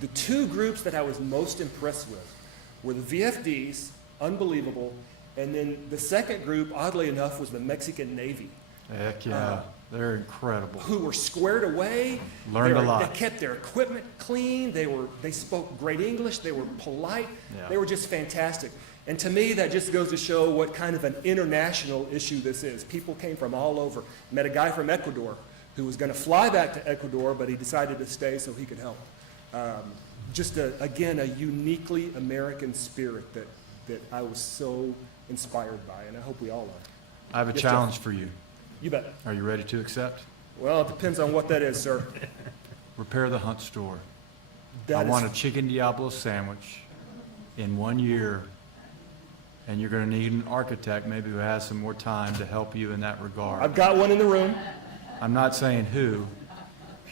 the two groups that I was most impressed with were the VFDs, unbelievable, and then the second group, oddly enough, was the Mexican Navy. Heck yeah, they're incredible. Who were squared away. Learned a lot. They kept their equipment clean. They spoke great English. They were polite. Yeah. They were just fantastic. And to me, that just goes to show what kind of an international issue this is. People came from all over. Met a guy from Ecuador who was going to fly back to Ecuador, but he decided to stay so he could help. Again, a uniquely American spirit that I was so inspired by, and I hope we all are. I have a Yes, challenge Jeff. for you. You bet. Are you ready to accept? Well, it depends on what that is, sir. Repair the Hunt store. I That is- want a chicken Diablo sandwich in 1 year, and you're going to need an architect maybe who has some more time to help you in that regard. I've got one in the room. I'm not saying who,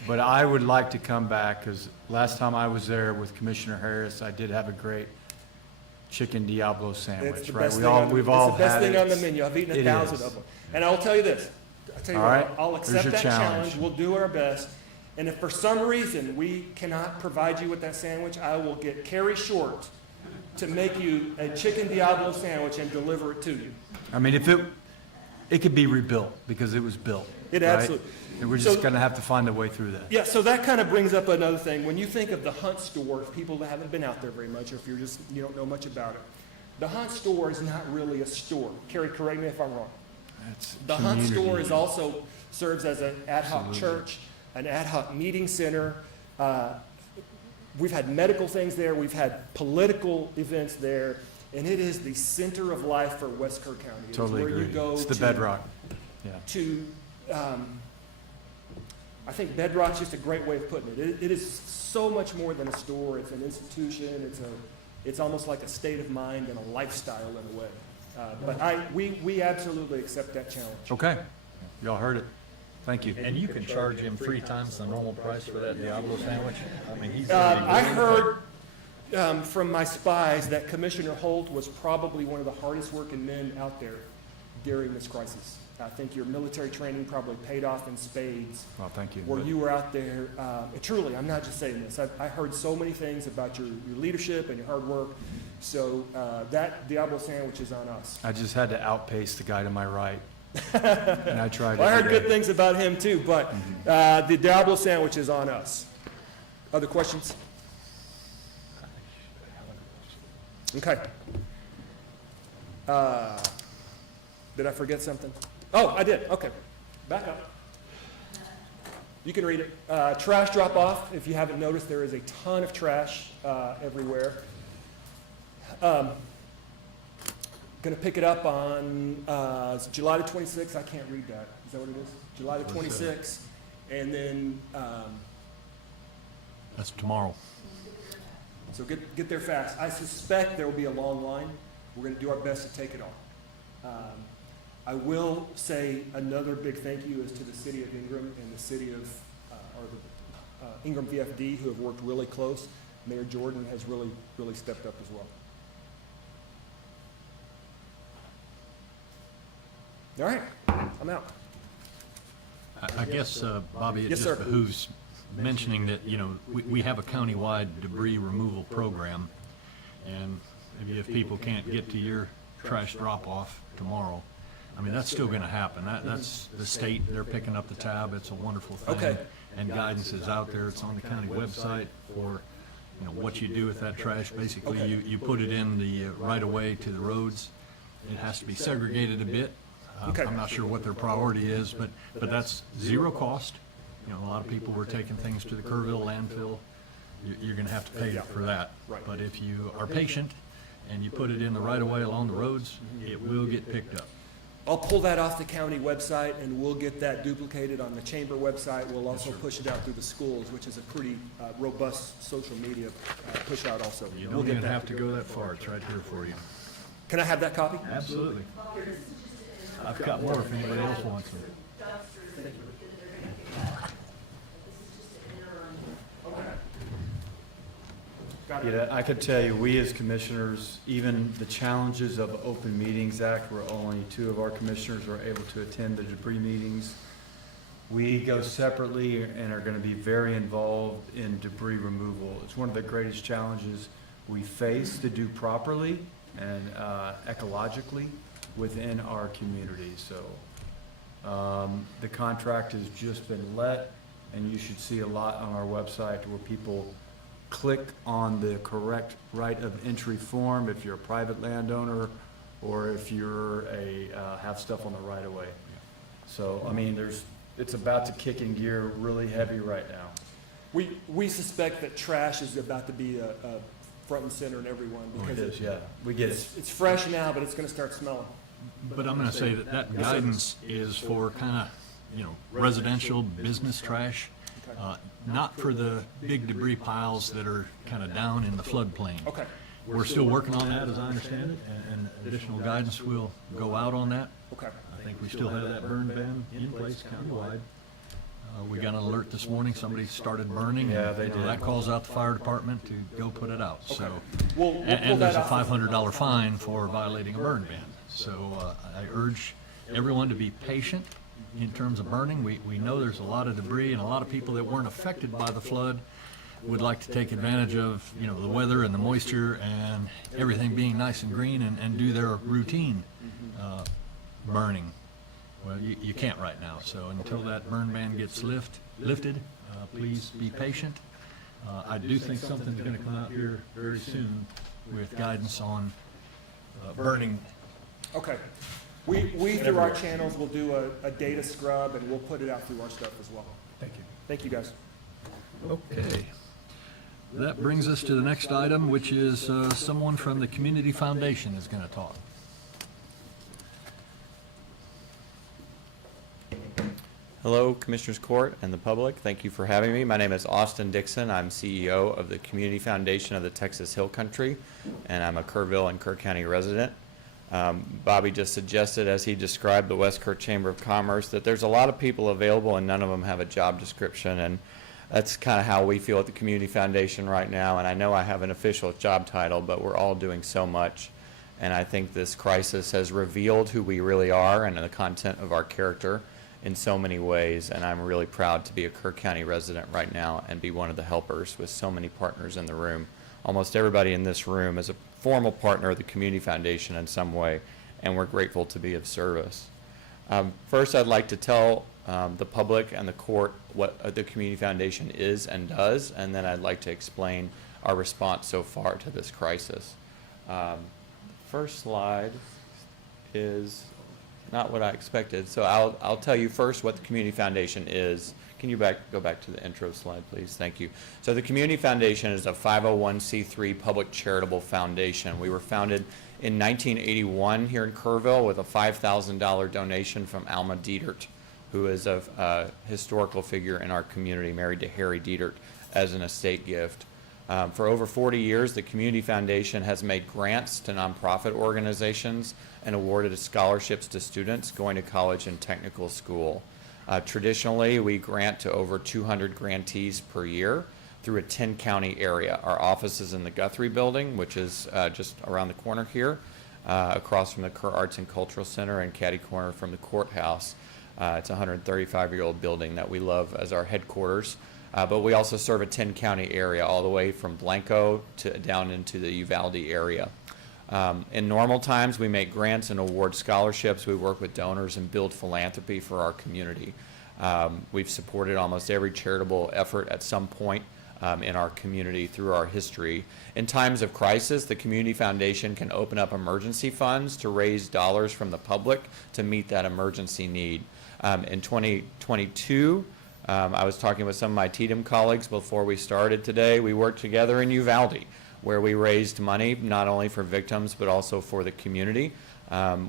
but I would like to come back, because last time I was there with Commissioner Harris, I did have a great chicken Diablo It's sandwich, the right? best We thing all, on the, we've it's all the best had thing it. on the menu. I've eaten It 1,000 is. of them. And I'll tell you this. I'll tell you All what, right. I'll There's accept your that challenge. challenge. We'll do our best. And if for some reason we cannot provide you with that sandwich, I will get Carrie Short to make you a chicken Diablo sandwich and deliver it to you. I mean, if it could be rebuilt, because it was built. It right? absolutely- And we're just So- going to have to find a way through that. Yeah, so that kind of brings up another thing. When you think of the Hunt store, if people that haven't been out there very much, or if you don't know much about it, the Hunt store is not really a store. Carrie, correct me if I'm wrong. It's The Hunt community. store is also serves as an ad hoc Absolutely. church, an ad hoc meeting center. We've had medical things there. We've had political events there. And it is the center of life for West Kerr County. It's Totally where agree. you go It's the to- bedrock. Yeah. to, I think bedrock's just a great way of putting it. It is so much more than a store. It's an institution. It's almost like a state of mind and a lifestyle in a way. But we absolutely accept that challenge. Okay, y'all heard it. Thank you. And you can charge him 3 times the normal price for that Diablo sandwich? I mean, he's. I heard from my spies that Commissioner Holt was probably one of the hardest working men out there during this crisis. I think your military training probably paid off in spades. Well, thank you. Where you were out there, truly, I'm not just saying this, I heard so many things about your leadership and your hard work. So that Diablo sandwich is on us. I just had to outpace the guy to my right. And I tried. Well, I heard every good day. things about him too, but the Diablo sandwich is on us. Other questions? Okay. Did I forget something? Oh, I did. Okay. Back up. You can read it. Trash drop off. If you haven't noticed, there is a ton of trash everywhere. Going to pick it up on July the 26th. I can't read that. Is that what it is? July the 26th. And then, That's tomorrow. so get there fast. I suspect there will be a long line. We're going to do our best to take it on. I will say another big thank you is to the city of Ingram and the city of, Ingram VFD, who have worked really close. Mayor Jordan has really stepped up as well. All right, I'm out. I guess, Bobby, it Yes, just sir. behooves mentioning that, you know, we have a countywide debris removal program, and maybe if people can't get to your trash drop-off tomorrow, I mean, that's still gonna happen. That's the state, they're picking up the tab. It's a wonderful thing. Okay. And guidance is out there. It's on the county website for, you know, what you do with that trash. Basically, Okay. you put it in the right-of-way to the roads. It has to be segregated a bit. Okay. I'm not sure what their priority is, but that's zero cost. You know, a lot of people were taking things to the Kerrville landfill. You're gonna have to pay for that. Right. But if you are patient and you put it in the right-of-way along the roads, it will get picked up. I'll pull that off the county website, and we'll get that duplicated on the chamber website. We'll also push it out through the schools, which is a pretty robust social media push out also. You We'll don't get even that. have to go that far. It's right here for you. Can I have that copy? Absolutely. I've got more if anybody else wants them. Yeah, I could tell you, we as commissioners, even the challenges of Open Meetings Act, where only 2 of our commissioners are able to attend the debris meetings, we go separately and are gonna be very involved in debris removal. It's one of the greatest challenges we face to do properly and ecologically within our community, so. The contract has just been let, and you should see a lot on our website where people click on the correct right of entry form if you're a private landowner or if you're have stuff on the right of way. So, I mean, it's about to kick in gear really heavy right now. We suspect that trash is about to be a front and center in everyone because It is, yeah, we get it. it's fresh now, but it's gonna start smelling. But I'm gonna say that guidance is for kinda, you know, residential business trash, not for the big debris piles that are kinda down in the floodplain. Okay, We're still working on that, as I understand it, and additional guidance will go out on that. okay. I think we still have that burn ban in place countywide. We got an alert this morning, somebody started burning. Yeah, they and, did. That calls out the fire department to go put it out, so. We'll pull And that there's a off. $500 fine for violating a burn ban. So I urge everyone to be patient in terms of burning. We know there's a lot of debris, and a lot of people that weren't affected by the flood would like to take advantage of, you know, the weather and the moisture and everything being nice and green and do their routine burning. Well, you can't right now, so until that burn ban gets lifted, please be patient. I do think something's gonna come out here very soon with guidance on burning. Okay. We through our channels, will do a data scrub, and we'll put it out through our stuff as well. Thank you. Thank you, guys. Okay. That brings us to the next item, which is someone from the Community Foundation is gonna talk. Hello, Commissioners Court and the public. Thank you for having me. My name is Austin Dixon. I'm CEO of the Community Foundation of the Texas Hill Country, and I'm a Kerrville and Kerr County resident. Bobby just suggested, as he described the West Kerr Chamber of Commerce, that there's a lot of people available and none of them have a job description, and that's kind of how we feel at the Community Foundation right now. And I know I have an official job title, but we're all doing so much. And I think this crisis has revealed who we really are and the content of our character in so many ways. And I'm really proud to be a Kerr County resident right now and be one of the helpers with so many partners in the room. Almost everybody in this room is a formal partner of the Community Foundation in some way, and we're grateful to be of service. First, I'd like to tell the public and the court what the Community Foundation is and does, and then I'd like to explain our response so far to this crisis. First slide is not what I expected, so I'll tell you first what the Community Foundation is. Can you go back to the intro slide, please? Thank you. So the Community Foundation is a 501c3 public charitable foundation. We were founded in 1981 here in Kerrville with a $5,000 donation from Alma Dietert, who is a historical figure in our community, married to Harry Dietert, as an estate gift. For over 40 years, the Community Foundation has made grants to nonprofit organizations and awarded scholarships to students going to college and technical school. Traditionally, we grant to over 200 grantees per year through a 10-county area. Our office is in the Guthrie Building, which is just around the corner here, across from the Kerr Arts and Cultural Center and catty corner from the courthouse. It's a 135-year-old building that we love as our headquarters. But we also serve a 10-county area all the way from Blanco to down into the Uvalde area. In normal times, we make grants and award scholarships. We work with donors and build philanthropy for our community. We've supported almost every charitable effort at some point in our community through our history. In times of crisis, the Community Foundation can open up emergency funds to raise dollars from the public to meet that emergency need. In 2022, I was talking with some of my TDM colleagues before we started today. We worked together in Uvalde, where we raised money not only for victims but also for the community.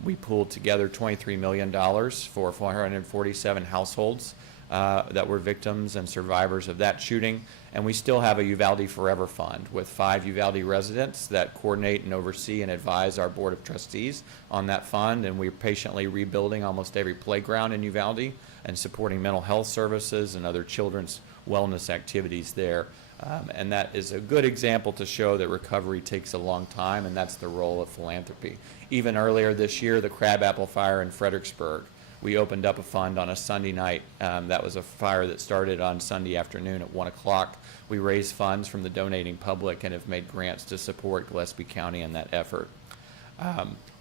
We pooled together $23 million for 447 households that were victims and survivors of that shooting. And we still have a Uvalde Forever Fund with 5 Uvalde residents that coordinate and oversee and advise our Board of Trustees on that fund. And we're patiently rebuilding almost every playground in Uvalde and supporting mental health services and other children's wellness activities there. And that is a good example to show that recovery takes a long time, and that's the role of philanthropy. Even earlier this year, the Crabapple Fire in Fredericksburg, we opened up a fund on a Sunday night. That was a fire that started on Sunday afternoon at 1 o'clock. We raised funds from the donating public and have made grants to support Gillespie County in that effort.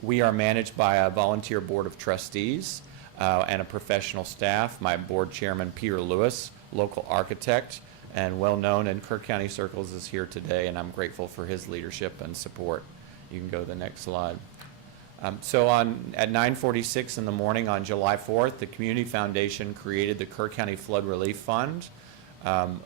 We are managed by a volunteer board of trustees and a professional staff. My board chairman, Peter Lewis, local architect and well-known in Kerr County circles, is here today, and I'm grateful for his leadership and support. You can go to the next slide. So at 9:46 in the morning on July 4th, the Community Foundation created the Kerr County Flood Relief Fund.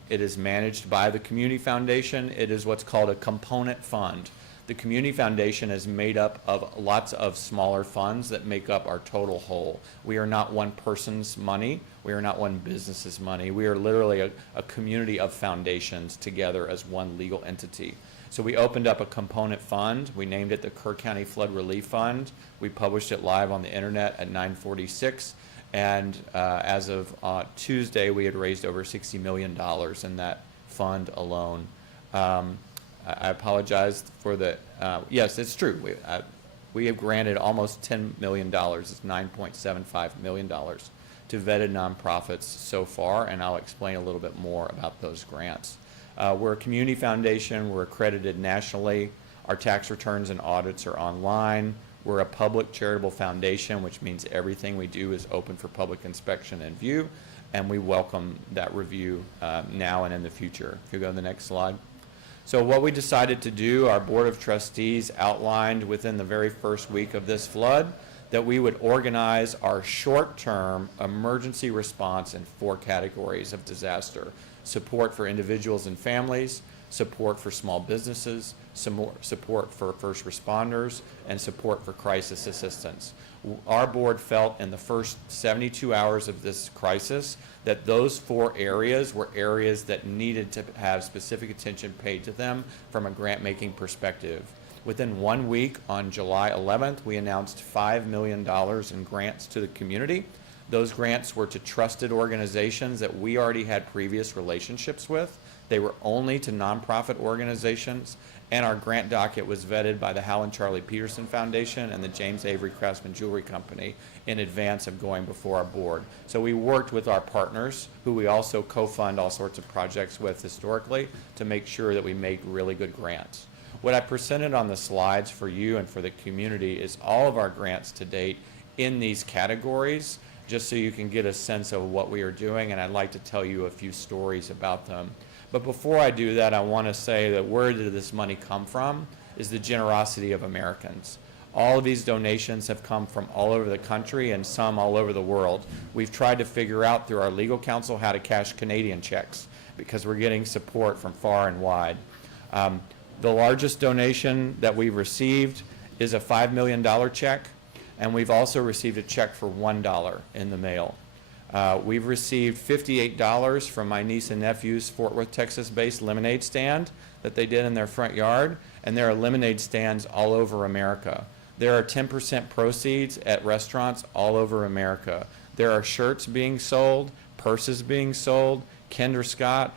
It is managed by the Community Foundation. It is what's called a component fund. The Community Foundation is made up of lots of smaller funds that make up our total whole. We are not one person's money. We are not one business's money. We are literally a community of foundations together as one legal entity. So we opened up a component fund. We named it the Kerr County Flood Relief Fund. We published it live on the internet at 9:46. And as of Tuesday, we had raised over $60 million in that fund alone. I apologize for the, yes, it's true. We have granted almost $10 million. It's $9.75 million to vetted nonprofits so far, and I'll explain a little bit more about those grants. We're a community foundation. We're accredited nationally. Our tax returns and audits are online. We're a public charitable foundation, which means everything we do is open for public inspection and view, and we welcome that review now and in the future. If you go to the next slide. So what we decided to do, our Board of Trustees outlined within the very first week of this flood, that we would organize our short-term emergency response in 4 categories of disaster: support for individuals and families, support for small businesses, support for first responders, and support for crisis assistance. Our board felt in the first 72 hours of this crisis that those 4 areas were areas that needed to have specific attention paid to them from a grant-making perspective. Within 1 week, on July 11th, we announced $5 million in grants to the community. Those grants were to trusted organizations that we already had previous relationships with. They were only to nonprofit organizations, and our grant docket was vetted by the Hal and Charlie Peterson Foundation and the James Avery Craftsman Jewelry Company in advance of going before our board. So we worked with our partners, who we also co-fund all sorts of projects with historically, to make sure that we make really good grants. What I presented on the slides for you and for the community is all of our grants to date in these categories, just so you can get a sense of what we are doing, and I'd like to tell you a few stories about them. But before I do that, I want to say that where did this money come from is the generosity of Americans. All of these donations have come from all over the country and some all over the world. We've tried to figure out through our legal counsel how to cash Canadian checks because we're getting support from far and wide. The largest donation that we've received is a $5 million check. And we've also received a check for $1 in the mail. We've received $58 from my niece and nephew's Fort Worth, Texas-based lemonade stand that they did in their front yard, and there are lemonade stands all over America. There are 10% proceeds at restaurants all over America. There are shirts being sold, purses being sold, Kinder Scott,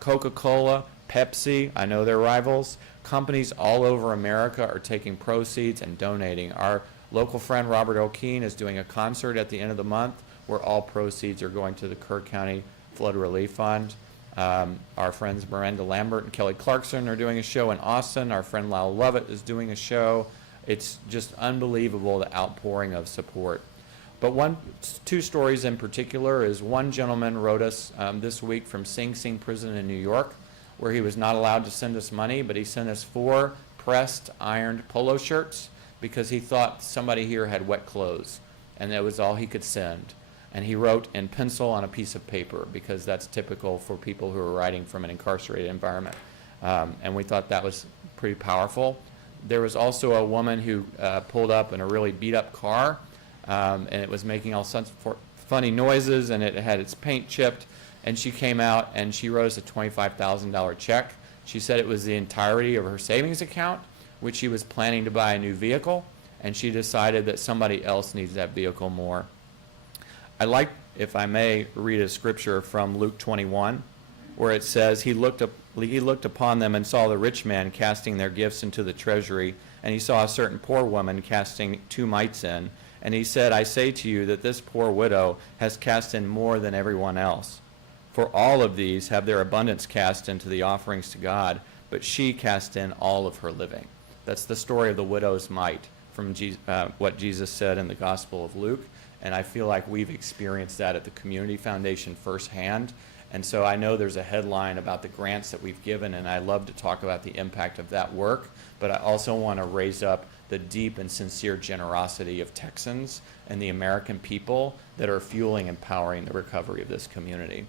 Coca-Cola, Pepsi, I know they're rivals. Companies all over America are taking proceeds and donating. Our local friend Robert O'Keen is doing a concert at the end of the month where all proceeds are going to the Kerr County Flood Relief Fund. Our friends Miranda Lambert and Kelly Clarkson are doing a show in Austin. Our friend Lyle Lovett is doing a show. It's just unbelievable, the outpouring of support. But two stories in particular is one gentleman wrote us this week from Sing Sing Prison in New York, where he was not allowed to send us money, but he sent us 4 pressed ironed polo shirts because he thought somebody here had wet clothes, and that was all he could send. And he wrote in pencil on a piece of paper because that's typical for people who are writing from an incarcerated environment. And we thought that was pretty powerful. There was also a woman who pulled up in a really beat up car, and it was making all sorts of funny noises, and it had its paint chipped, and she came out and she wrote us a $25,000 check. She said it was the entirety of her savings account, which she was planning to buy a new vehicle, and she decided that somebody else needs that vehicle more. I'd like, if I may, read a scripture from Luke 21, where it says, he looked upon them and saw the rich man casting their gifts into the treasury, and he saw a certain poor woman casting 2 mites in, and he said, I say to you that this poor widow has cast in more than everyone else. For all of these have their abundance cast into the offerings to God, but she cast in all of her living. That's the story of the widow's mite from what Jesus said in the Gospel of Luke. And I feel like we've experienced that at the Community Foundation firsthand. And so I know there's a headline about the grants that we've given, and I love to talk about the impact of that work. But I also want to raise up the deep and sincere generosity of Texans and the American people that are fueling and powering the recovery of this community.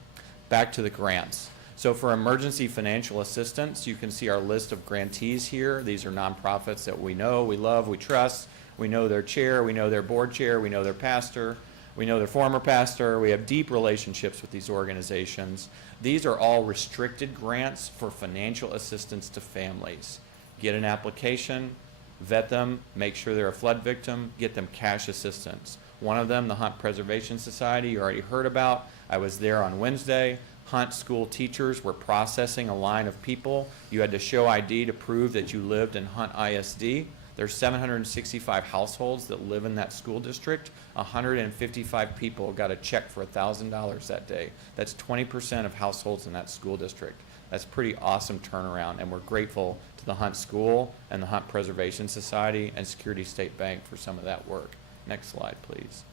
Back to the grants. So for emergency financial assistance, you can see our list of grantees here. These are nonprofits that we know, we love, we trust. We know their chair, we know their board chair, we know their pastor, we know their former pastor. We have deep relationships with these organizations. These are all restricted grants for financial assistance to families. Get an application, vet them, make sure they're a flood victim, get them cash assistance. One of them, the Hunt Preservation Society, you already heard about. I was there on Wednesday. Hunt school teachers were processing a line of people. You had to show ID to prove that you lived in Hunt ISD. There's 765 households that live in that school district. 155 people got a check for $1,000 that day. That's 20% of households in that school district. That's pretty awesome turnaround, and we're grateful to the Hunt School and the Hunt Preservation Society and Security State Bank for some of that work. Next slide, please.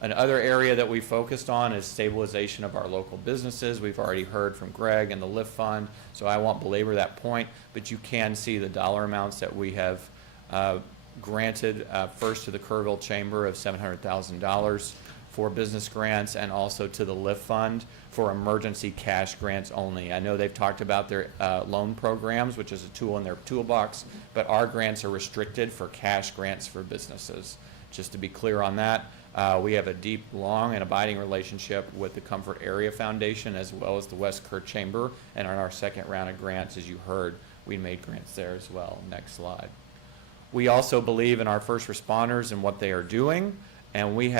Another area that we focused on is stabilization of our local businesses. We've already heard from Greg and the LiftFund, so I won't belabor that point, but you can see the dollar amounts that we have granted, first to the Kerrville Chamber of $700,000 for business grants, and also to the LiftFund for emergency cash grants only. I know they've talked about their loan programs, which is a tool in their toolbox, but our grants are restricted for cash grants for businesses. Just to be clear on that, we have a deep, long, and abiding relationship with the Comfort Area Foundation as well as the West Kerr Chamber, and on our second round of grants, as you heard, we made grants there as well. Next slide. We also believe in our first responders and what they are doing, and we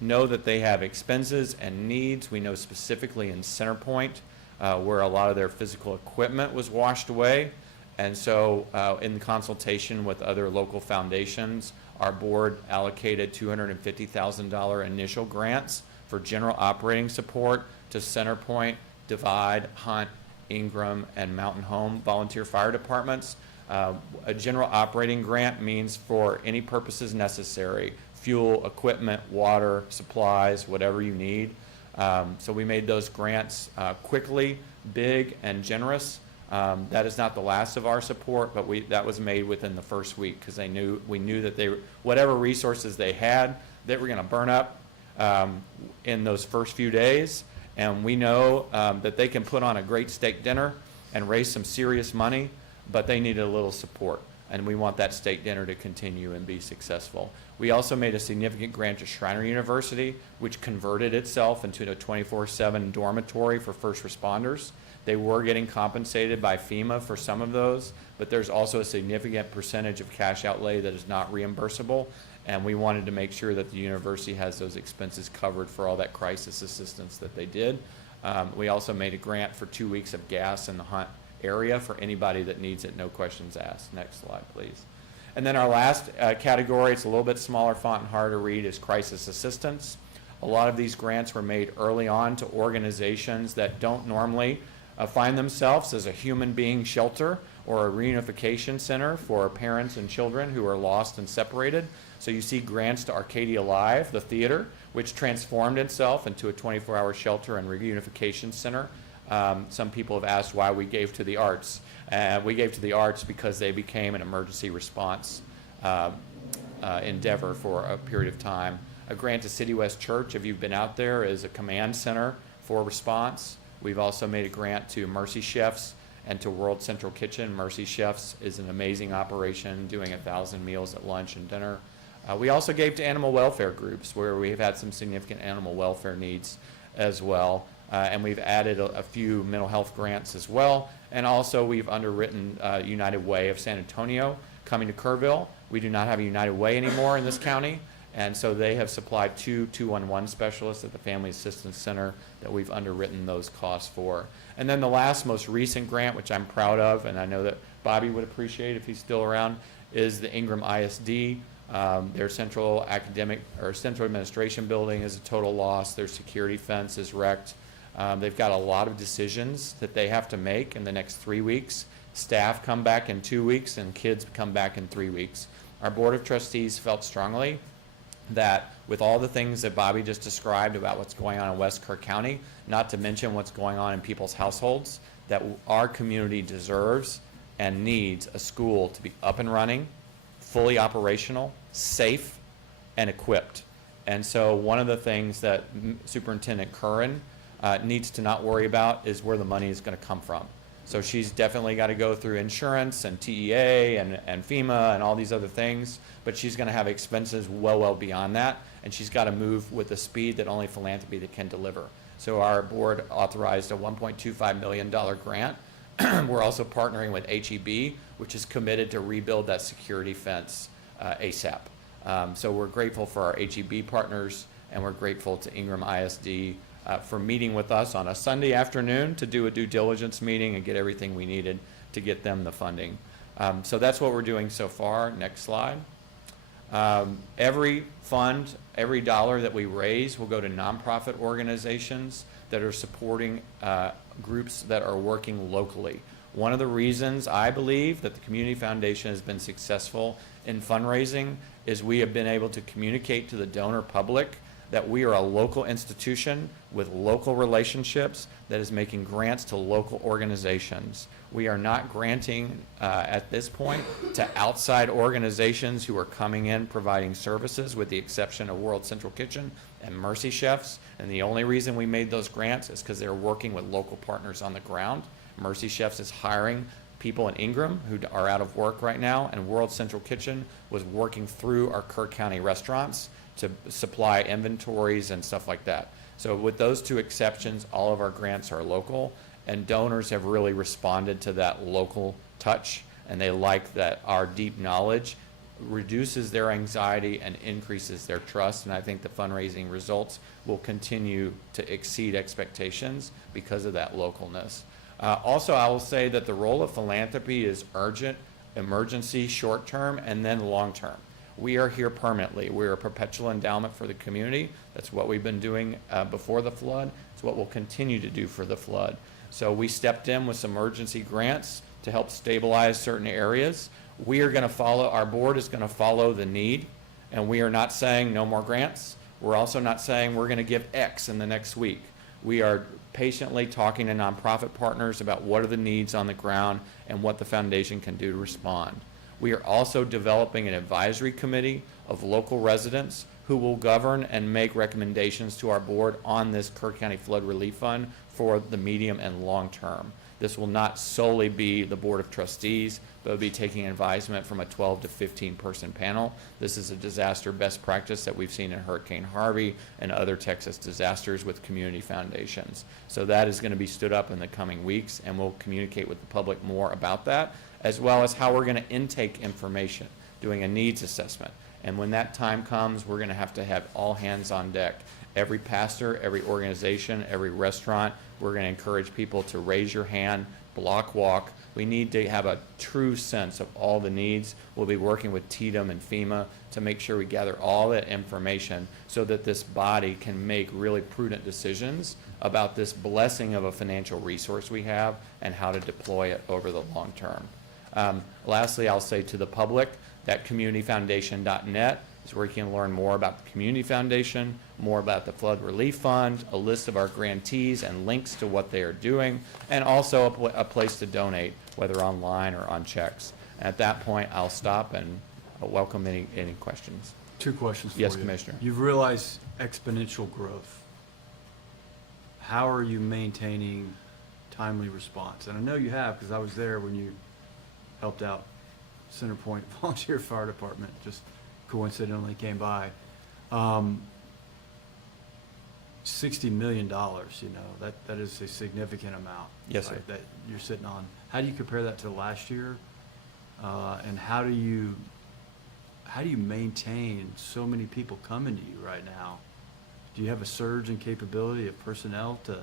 know that they have expenses and needs. We know specifically in Centerpoint where a lot of their physical equipment was washed away. And so in consultation with other local foundations, our board allocated $250,000 initial grants for general operating support to Centerpoint, Divide, Hunt, Ingram, and Mountain Home volunteer fire departments. A general operating grant means for any purposes necessary, fuel, equipment, water, supplies, whatever you need. So we made those grants quickly, big, and generous. That is not the last of our support, but that was made within the first week because we knew that whatever resources they had, they were going to burn up in those first few days. And we know that they can put on a great steak dinner and raise some serious money, but they needed a little support. And we want that steak dinner to continue and be successful. We also made a significant grant to Schreiner University, which converted itself into a 24/7 dormitory for first responders. They were getting compensated by FEMA for some of those, but there's also a significant percentage of cash outlay that is not reimbursable, and we wanted to make sure that the university has those expenses covered for all that crisis assistance that they did. We also made a grant for 2 weeks of gas in the Hunt area for anybody that needs it, no questions asked. Next slide, please. And then our last category, it's a little bit smaller font and hard to read, is crisis assistance. A lot of these grants were made early on to organizations that don't normally find themselves as a human being shelter or a reunification center for parents and children who are lost and separated. So you see grants to Arcadia Live, the theater, which transformed itself into a 24-hour shelter and reunification center. Some people have asked why we gave to the arts. We gave to the arts because they became an emergency response endeavor for a period of time. A grant to City West Church, if you've been out there, is a command center for response. We've also made a grant to Mercy Chefs and to World Central Kitchen. Mercy Chefs is an amazing operation doing 1,000 meals at lunch and dinner. We also gave to animal welfare groups where we've had some significant animal welfare needs as well. And we've added a few mental health grants as well. And also we've underwritten United Way of San Antonio coming to Kerrville. We do not have a United Way anymore in this county. And so they have supplied 2 211 specialists at the Family Assistance Center that we've underwritten those costs for. And then the last most recent grant, which I'm proud of, and I know that Bobby would appreciate if he's still around, is the Ingram ISD. Their central administration building is a total loss. Their security fence is wrecked. They've got a lot of decisions that they have to make in the next 3 weeks. Staff come back in 2 weeks and kids come back in 3 weeks. Our Board of Trustees felt strongly that with all the things that Bobby just described about what's going on in West Kerr County, not to mention what's going on in people's households, that our community deserves and needs a school to be up and running, fully operational, safe, and equipped. And so one of the things that Superintendent Curran needs to not worry about is where the money is going to come from. So she's definitely got to go through insurance and TEA and FEMA and all these other things, but she's going to have expenses well beyond that, and she's got to move with the speed that only philanthropy that can deliver. So our board authorized a $1.25 million grant. We're also partnering with HEB, which is committed to rebuild that security fence ASAP. So we're grateful for our HEB partners, and we're grateful to Ingram ISD for meeting with us on a Sunday afternoon to do a due diligence meeting and get everything we needed to get them the funding. So that's what we're doing so far. Next slide. Every fund, every dollar that we raise will go to nonprofit organizations that are supporting groups that are working locally. One of the reasons I believe that the Community Foundation has been successful in fundraising is we have been able to communicate to the donor public that we are a local institution with local relationships that is making grants to local organizations. We are not granting at this point to outside organizations who are coming in providing services, with the exception of World Central Kitchen and Mercy Chefs. And the only reason we made those grants is because they're working with local partners on the ground. Mercy Chefs is hiring people in Ingram who are out of work right now, and World Central Kitchen was working through our Kerr County restaurants to supply inventories and stuff like that. So with those two exceptions, all of our grants are local, and donors have really responded to that local touch, and they like that our deep knowledge reduces their anxiety and increases their trust. And I think the fundraising results will continue to exceed expectations because of that localness. Also, I will say that the role of philanthropy is urgent, emergency, short-term, and then long-term. We are here permanently. We're a perpetual endowment for the community. That's what we've been doing before the flood. It's what we'll continue to do for the flood. So we stepped in with some emergency grants to help stabilize certain areas. We are going to follow, our board is going to follow the need, and we are not saying no more grants. We're also not saying we're going to give X in the next week. We are patiently talking to nonprofit partners about what are the needs on the ground and what the foundation can do to respond. We are also developing an advisory committee of local residents who will govern and make recommendations to our board on this Kerr County Flood Relief Fund for the medium and long term. This will not solely be the Board of Trustees, but will be taking advisement from a 12 to 15 person panel. This is a disaster best practice that we've seen in Hurricane Harvey and other Texas disasters with community foundations. So that is going to be stood up in the coming weeks, and we'll communicate with the public more about that, as well as how we're going to intake information, doing a needs assessment. And when that time comes, we're going to have all hands on deck. Every pastor, every organization, every restaurant, we're going to encourage people to raise your hand, block walk. We need to have a true sense of all the needs. We'll be working with TDM and FEMA to make sure we gather all that information so that this body can make really prudent decisions about this blessing of a financial resource we have and how to deploy it over the long term. Lastly, I'll say to the public that communityfoundation.net is where you can learn more about the Community Foundation, more about the Flood Relief Fund, a list of our grantees and links to what they are doing, and also a place to donate, whether online or on checks. At that point, I'll stop and welcome any questions. Two questions for you. Yes, Commissioner. You've realized exponential growth. How are you maintaining timely response? And I know you have, because I was there when you helped out Center Point Volunteer Fire Department, just coincidentally came by. $60 million, you know, that is a significant amount. Yes, sir. Right, that you're sitting on. How do you compare that to last year? And how do you maintain so many people coming to you right now? Do you have a surge in capability of personnel to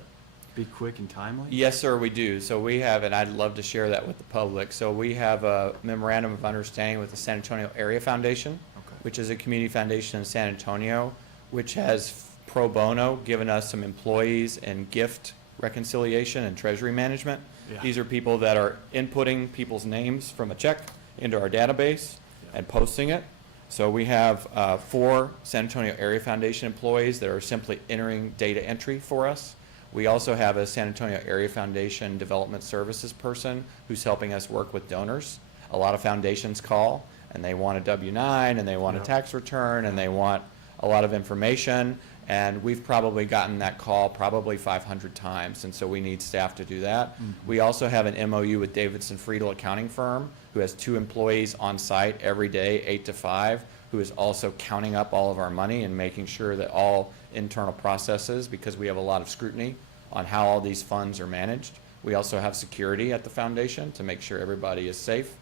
be quick and timely? Yes, sir, we do. So we have, and I'd love to share that with the public. So we have a memorandum of understanding with the San Antonio Area Foundation, which is a community foundation in San Antonio, which has pro bono given us some employees in gift reconciliation and treasury management. Yeah. These are people that are inputting people's names from a check into our database and posting it. So we have 4 San Antonio Area Foundation employees that are simply entering data entry for us. We also have a San Antonio Area Foundation Development Services person who's helping us work with donors. A lot of foundations call and they want a W-9 and they want a tax return and they want a lot of information. And we've probably gotten that call probably 500 times, and so we need staff to do that. Mm-hmm. We also have an MOU with Davidson Friedel accounting firm, who has 2 employees on site every day, 8 to 5, who is also counting up all of our money and making sure that all internal processes, because we have a lot of scrutiny on how all these funds are managed. We also have security at the foundation to make sure everybody is safe.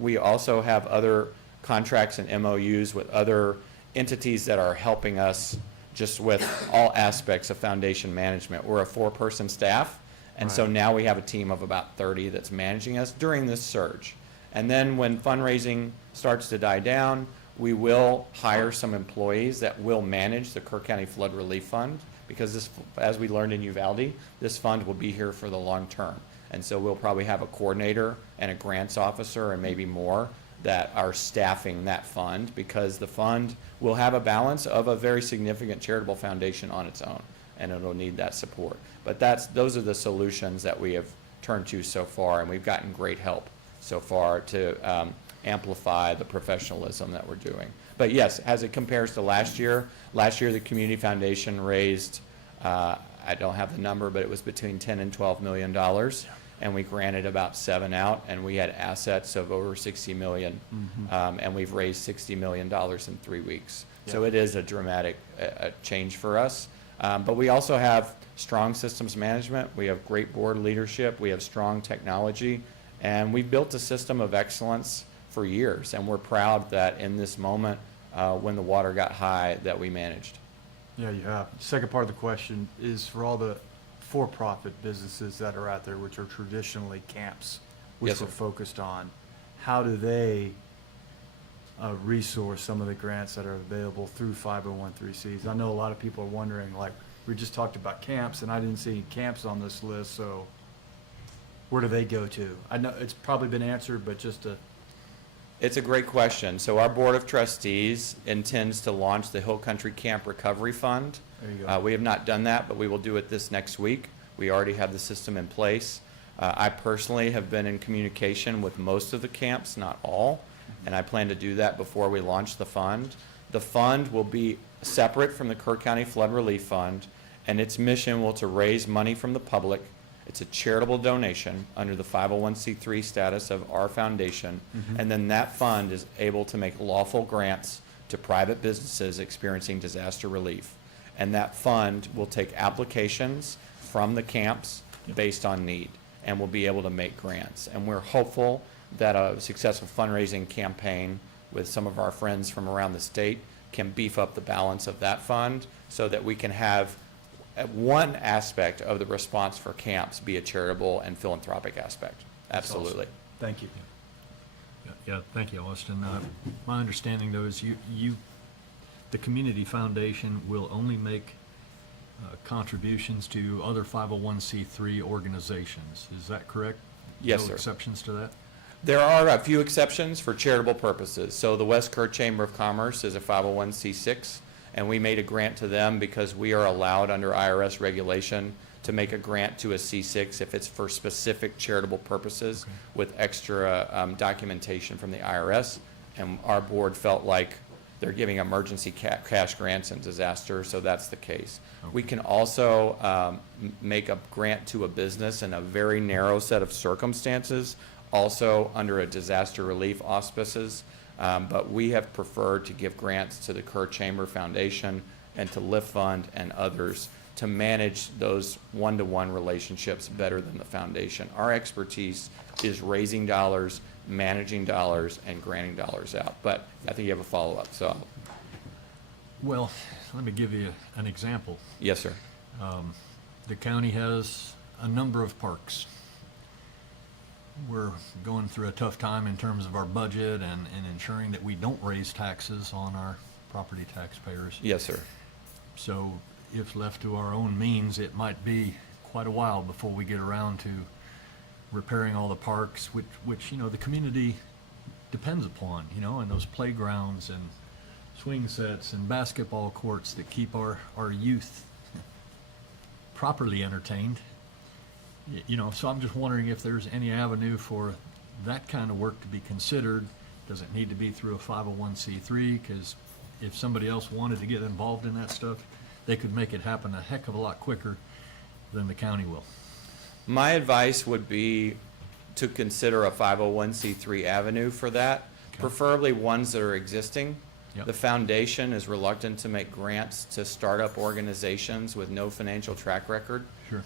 We also have other contracts and MOUs with other entities that are helping us just with all aspects of foundation management. We're a 4-person staff, and so now we have a team of about 30 that's managing us during this surge. And then when fundraising starts to die down, we will hire some employees that will manage the Kerr County Flood Relief Fund, because this, as we learned in Uvalde, this fund will be here for the long term. And so we'll probably have a coordinator and a grants officer and maybe more that are staffing that fund, because the fund will have a balance of a very significant charitable foundation on its own, and it'll need that support. But those are the solutions that we have turned to so far, and we've gotten great help so far to amplify the professionalism that we're doing. But yes, as it compares to last year the Community Foundation raised, I don't have the number, but it was between $10 and $12 million. And we granted about 7 out, and we had assets of over $60 million, and we've raised $60 million in 3 weeks. Yeah. So it is a dramatic change for us. But we also have strong systems management. We have great board leadership. We have strong technology, and we've built a system of excellence for years, and we're proud that in this moment, when the water got high, that we managed. Yeah, you have. Second part of the question is for all the for-profit businesses that are out there, which are traditionally camps, which Yes, we're sir. focused on. How do they resource some of the grants that are available through 501(c)(3)s? I know a lot of people are wondering, like, we just talked about camps, and I didn't see any camps on this list, so where do they go to? I know it's probably been answered, but just to, It's a great question. So our Board of Trustees intends to launch the Hill Country Camp Recovery Fund. there you go. We have not done that, but we will do it this next week. We already have the system in place. I personally have been in communication with most of the camps, not all, and I plan to do that before we launch the fund. The fund will be separate from the Kerr County Flood Relief Fund, and its mission will to raise money from the public. It's a charitable donation under the 501(c)(3) status of our foundation, and then that fund is able to make lawful grants to private businesses experiencing disaster relief. And that fund will take applications from the camps based on need, and will be able to make grants. And we're hopeful that a successful fundraising campaign with some of our friends from around the state can beef up the balance of that fund so that we can have one aspect of the response for camps be a charitable and philanthropic aspect. Absolutely. Thank you. Yeah, thank you, Austin. My understanding though is the community foundation will only make contributions to other 501(c)(3) organizations. Is that correct? Yes, No sir. exceptions to that? There are a few exceptions for charitable purposes. So the West Kerr Chamber of Commerce is a 501(c)(6), and we made a grant to them because we are allowed under IRS regulation to make a grant to a C6 if it's for specific charitable purposes with extra documentation from the IRS. And our board felt like they're giving emergency cash grants in disaster, so that's the case. We can also make a grant to a business in a very narrow set of circumstances, also under a disaster relief auspices. But we have preferred to give grants to the Kerr Chamber Foundation and to LiftFund and others to manage those one-to-one relationships better than the foundation. Our expertise is raising dollars, managing dollars, and granting dollars out. But I think you have a follow-up, so, Well, let me give you an example. yes, sir. The county has a number of parks. We're going through a tough time in terms of our budget and ensuring that we don't raise taxes on our property taxpayers. Yes, sir. So if left to our own means, it might be quite a while before we get around to repairing all the parks, which the community depends upon, and those playgrounds and swing sets and basketball courts that keep our youth properly entertained. So I'm just wondering if there's any avenue for that kind of work to be considered. Does it need to be through a 501(c)(3)? Because if somebody else wanted to get involved in that stuff, they could make it happen a heck of a lot quicker than the county will. My advice would be to consider a 501(c)(3) avenue for that, preferably ones that are existing. Yep. The foundation is reluctant to make grants to startup organizations with no financial track record. Sure.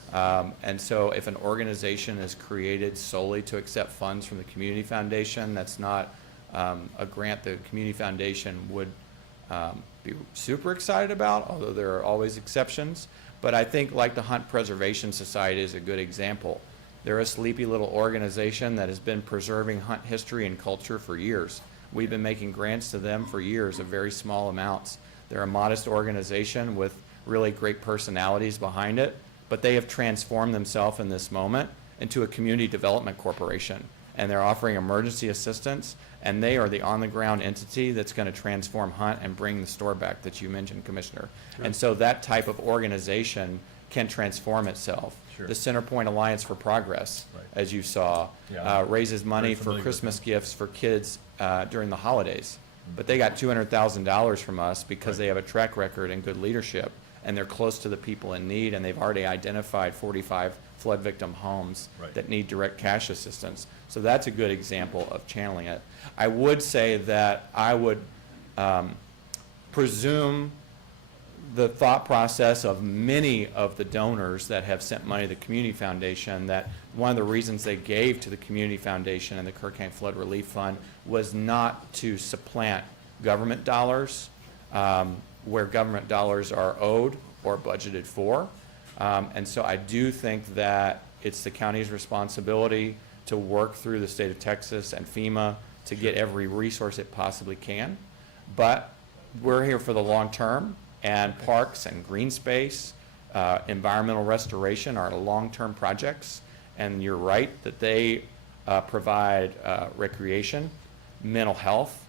And so if an organization is created solely to accept funds from the community foundation, that's not a grant the community foundation would be super excited about, although there are always exceptions. But I think like the Hunt Preservation Society is a good example. They're a sleepy little organization that has been preserving hunt history and culture for years. We've been making grants to them for years of very small amounts. They're a modest organization with really great personalities behind it, but they have transformed themselves in this moment into a community development corporation. And they're offering emergency assistance, and they are the on-the-ground entity that's going to transform Hunt and bring the store back that you mentioned, Commissioner. And so that type of organization can transform itself. Sure. The Centerpoint Alliance for Progress, Right. as you saw, Yeah. raises money Very for familiar with Christmas that. gifts for kids during the holidays. But they got $200,000 from us because Right. they have a track record and good leadership, and they're close to the people in need, and they've already identified 45 flood victim homes Right. that need direct cash assistance. So that's a good example of channeling it. I would say that I would presume the thought process of many of the donors that have sent money to the Community Foundation, that one of the reasons they gave to the Community Foundation and the Kerr County Flood Relief Fund was not to supplant government dollars where government dollars are owed or budgeted for. And so I do think that it's the county's responsibility to work through the state of Texas and FEMA to get every resource it possibly can. But we're here for the long term, and parks and green space, environmental restoration are long-term projects. And you're right that they provide recreation, mental health,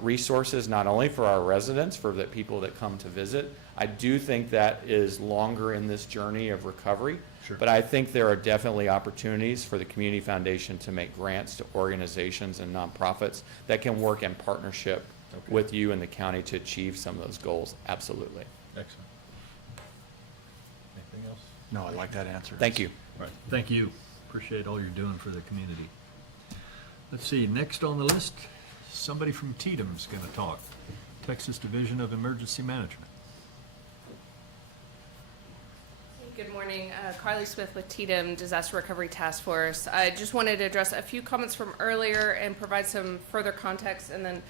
resources, not only for our residents, for the people that come to visit. I do think that is longer in this journey of recovery. Sure. But I think there are definitely opportunities for the Community Foundation to make grants to organizations and nonprofits that can work in partnership with you and the county to achieve some of those goals. Absolutely. Excellent. Anything else? No, I like that answer. Thank you. All right, thank you. Appreciate all you're doing for the community. Let's see, next on the list, somebody from TDM's going to talk. Texas Division of Emergency Management. Good morning. Carly Smith with TDM Disaster Recovery Task Force. I just wanted to address a few comments from earlier and provide some further context, and then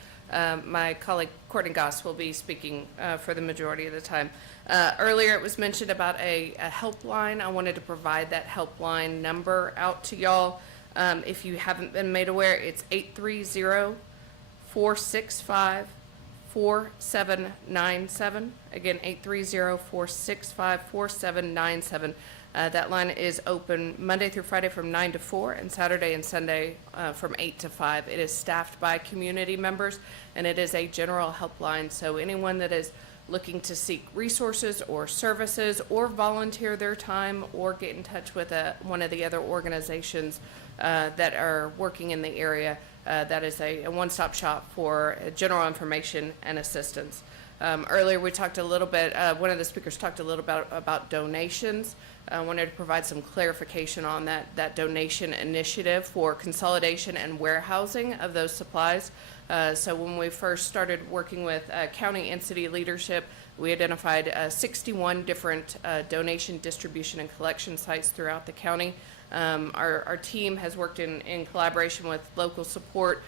my colleague Courtney Goss will be speaking for the majority of the time. Earlier it was mentioned about a helpline. I wanted to provide that helpline number out to y'all. If you haven't been made aware, it's 830-465-4797. Again, 830-465-4797. That line is open Monday through Friday from 9 to 4 and Saturday and Sunday from 8 to 5. It is staffed by community members, and it is a general helpline. So anyone that is looking to seek resources or services or volunteer their time or get in touch with one of the other organizations that are working in the area, that is a one-stop shop for general information and assistance. Earlier we talked a little bit, one of the speakers talked a little bit about donations. I wanted to provide some clarification on that donation initiative for consolidation and warehousing of those supplies. So when we first started working with county and city leadership, we identified 61 different donation, distribution, and collection sites throughout the county. Our team has worked in collaboration with local support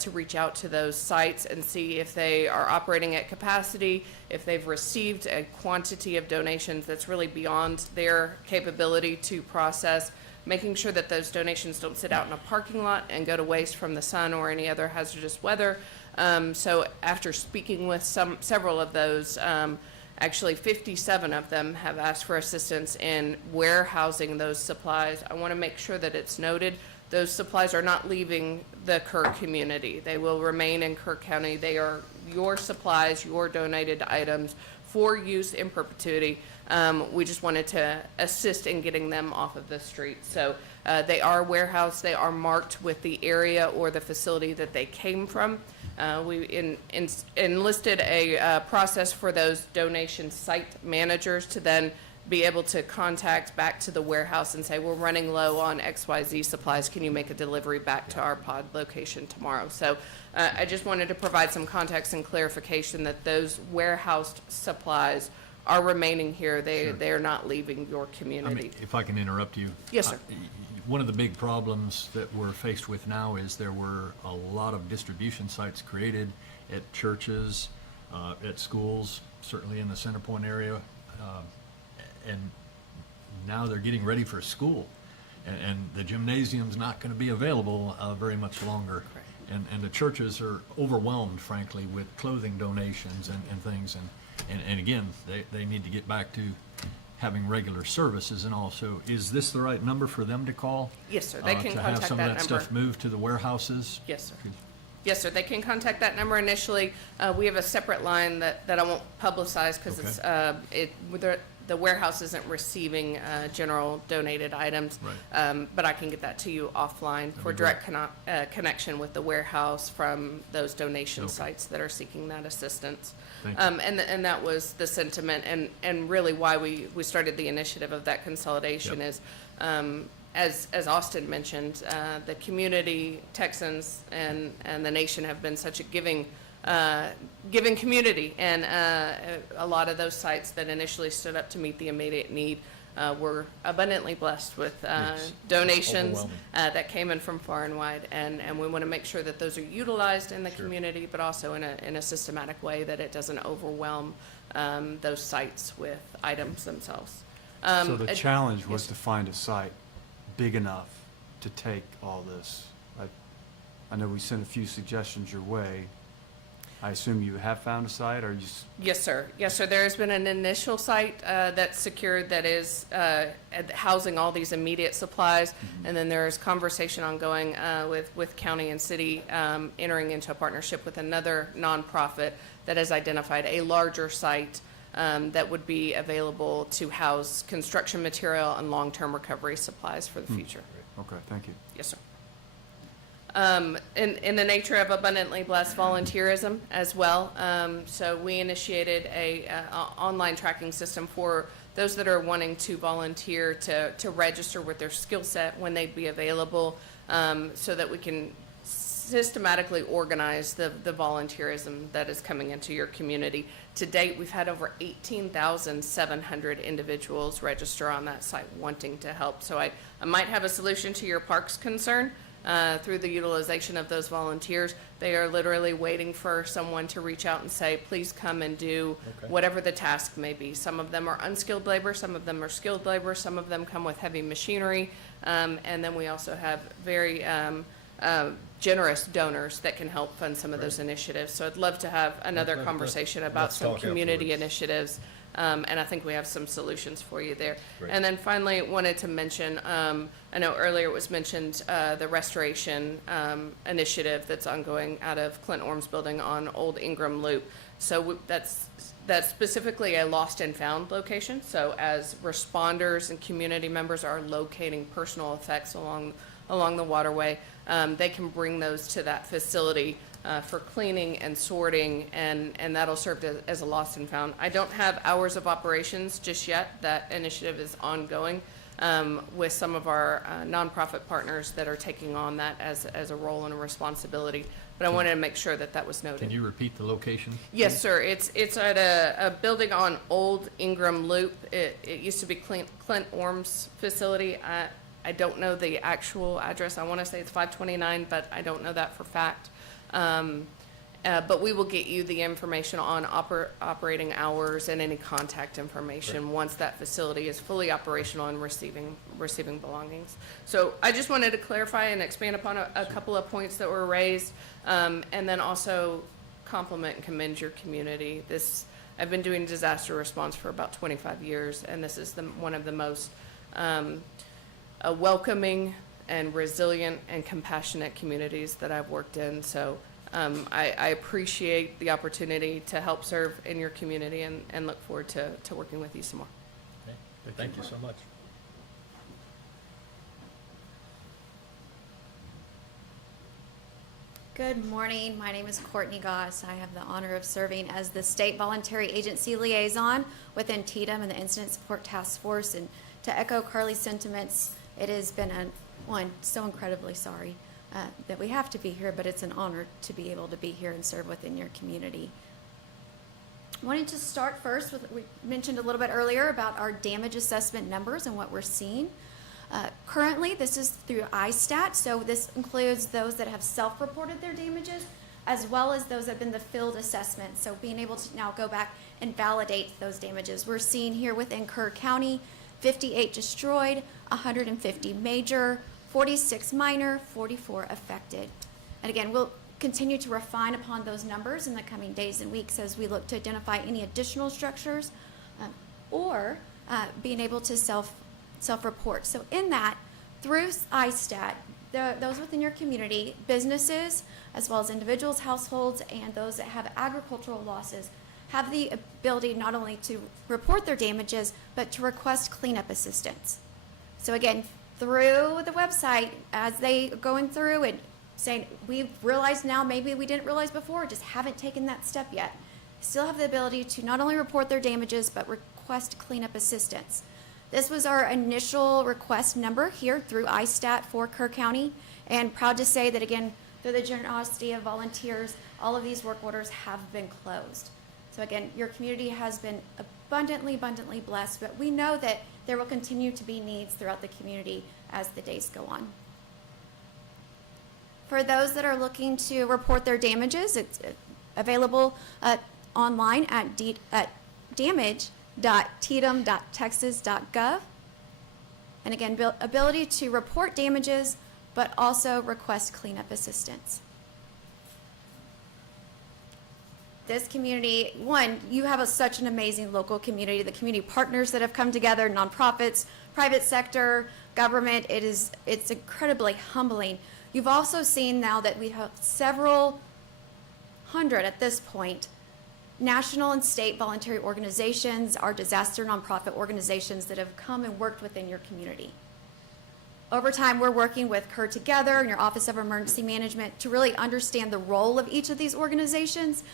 to reach out to those sites and see if they are operating at capacity, if they've received a quantity of donations that's really beyond their capability to process, making sure that those donations don't sit out in a parking lot and go to waste from the sun or any other hazardous weather. So after speaking with several of those, actually 57 of them have asked for assistance in warehousing those supplies. I want to make sure that it's noted those supplies are not leaving the Kerr community. They will remain in Kerr County. They are your supplies, your donated items for use in perpetuity. We just wanted to assist in getting them off of the street. So they are warehoused. They are marked with the area or the facility that they came from. We enlisted a process for those donation site managers to then be able to contact back to the warehouse and say, we're running low on XYZ supplies. Can you make a delivery back to our pod location tomorrow? So I just wanted to provide some context and clarification that those warehoused supplies are remaining here. They are not leaving your community. I mean, if I can interrupt you. Yes, sir. One of the big problems that we're faced with now is there were a lot of distribution sites created at churches, at schools, certainly in the Center Point area, and now they're getting ready for school, and the gymnasium's not going to be available very much longer. And the churches are overwhelmed, frankly, with clothing donations and things, and again, they need to get back to having regular services and all. So is this the right number for them to call? Yes, sir. They can to have contact some that of that number. stuff moved to the warehouses? Yes, sir. Yes, sir. They can contact that number initially. We have a separate line that I won't publicize because the warehouse isn't receiving general donated items. Right. But I can get that to you offline for be direct connection with the warehouse from those donation Okay. sites that are seeking that assistance. Thank you. And that was the sentiment and really why we started the initiative of that consolidation Yep. is, as Austin mentioned, the community, Texans, and the nation have been such a giving giving community. And a lot of those sites that initially stood up to meet the immediate need were abundantly blessed with Yes. donations Overwhelming. that came in from far and wide. And we want to make sure that those are utilized in the Sure. community, but also in a systematic way, that it doesn't overwhelm those sites with items themselves. So the ad- challenge was yes. to find a site big enough to take all this. I know we sent a few suggestions your way. I assume you have found a site, or you, Yes, sir. Yes, sir. There has been an initial site that's secured that is housing all these immediate supplies. And then there is conversation ongoing with county and city entering into a partnership with another nonprofit that has identified a larger site that would be available to house construction material and long-term recovery supplies for the future. okay, thank you. Yes, sir. In the nature of abundantly blessed volunteerism as well. So we initiated a online tracking system for those that are wanting to volunteer to register with their skill set, when they'd be available, so that we can systematically organize the volunteerism that is coming into your community. To date, we've had over 18,700 individuals register on that site wanting to help. So I might have a solution to your parks concern. Through the utilization of those volunteers. They are literally waiting for someone to reach out and say, please come and do Okay. whatever the task may be. Some of them are unskilled labor, some of them are skilled labor, some of them come with heavy machinery, and then we also have very generous donors that can help fund some of those initiatives. So I'd love to have another Let's- conversation about let's some talk community afterwards. initiatives. And I think we have some solutions for you there. Great. And then finally, wanted to mention, I know earlier it was mentioned, the restoration initiative that's ongoing out of Clint Orm's building on Old Ingram Loop. So that's specifically a lost and found location. So as responders and community members are locating personal effects along the waterway, they can bring those to that facility for cleaning and sorting, and that'll serve as a lost and found. I don't have hours of operations just yet. That initiative is ongoing with some of our nonprofit partners that are taking on that as a role and a responsibility. But I wanted to make sure that was noted. Can you repeat the location? Yes, sir. It's at a building on Old Ingram Loop. It used to be Clint Orm's facility. I don't know the actual address. I want to say it's 529, but I don't know that for fact. But we will get you the information on operating hours and any contact information once that facility is fully operational and receiving belongings. So I just wanted to clarify and expand upon a couple of points that were raised, and then also compliment and commend your community. I've been doing disaster response for about 25 years, and this is one of the most welcoming and resilient and compassionate communities that I've worked in. So I appreciate the opportunity to help serve in your community, and look forward to working with you some more. Okay. Thank you so much. Good morning. My name is Courtney Goss. I have the honor of serving as the State Voluntary Agency Liaison within TDM and the Incident Support Task Force. And to echo Carly's sentiments, it has been so incredibly sorry that we have to be here, but it's an honor to be able to be here and serve within your community. I wanted to start first with, we mentioned a little bit earlier about our damage assessment numbers and what we're seeing. Currently, this is through ISTAT, so this includes those that have self-reported their damages, as well as those that have been the field assessment. So being able to now go back and validate those damages. We're seeing here within Kerr County, 58 destroyed, 150 major, 46 minor, 44 affected. And again, we'll continue to refine upon those numbers in the coming days and weeks as we look to identify any additional structures or being able to self-report. So in that, through ISTAT, those within your community, businesses, as well as individuals, households, and those that have agricultural losses, have the ability not only to report their damages, but to request cleanup assistance. So again, through the website, as they are going through and saying, we've realized now, maybe we didn't realize before, just haven't taken that step yet, still have the ability to not only report their damages, but request cleanup assistance. This was our initial request number here through ISTAT for Kerr County, and proud to say that, again, through the generosity of volunteers, all of these work orders have been closed. So again, your community has been abundantly blessed, but we know that there will continue to be needs throughout the community as the days go on. For those that are looking to report their damages, it's available online at damage.tedum.texas.gov. And again, ability to report damages, but also request cleanup assistance. This community, one, you have such an amazing local community, the community partners that have come together, nonprofits, private sector, government. It's incredibly humbling. You've also seen now that we have several hundred at this point, national and state voluntary organizations, our disaster nonprofit organizations that have come and worked within your community. Over time, we're working with Kerr Together and your Office of Emergency Management to really understand the role of each of these organizations,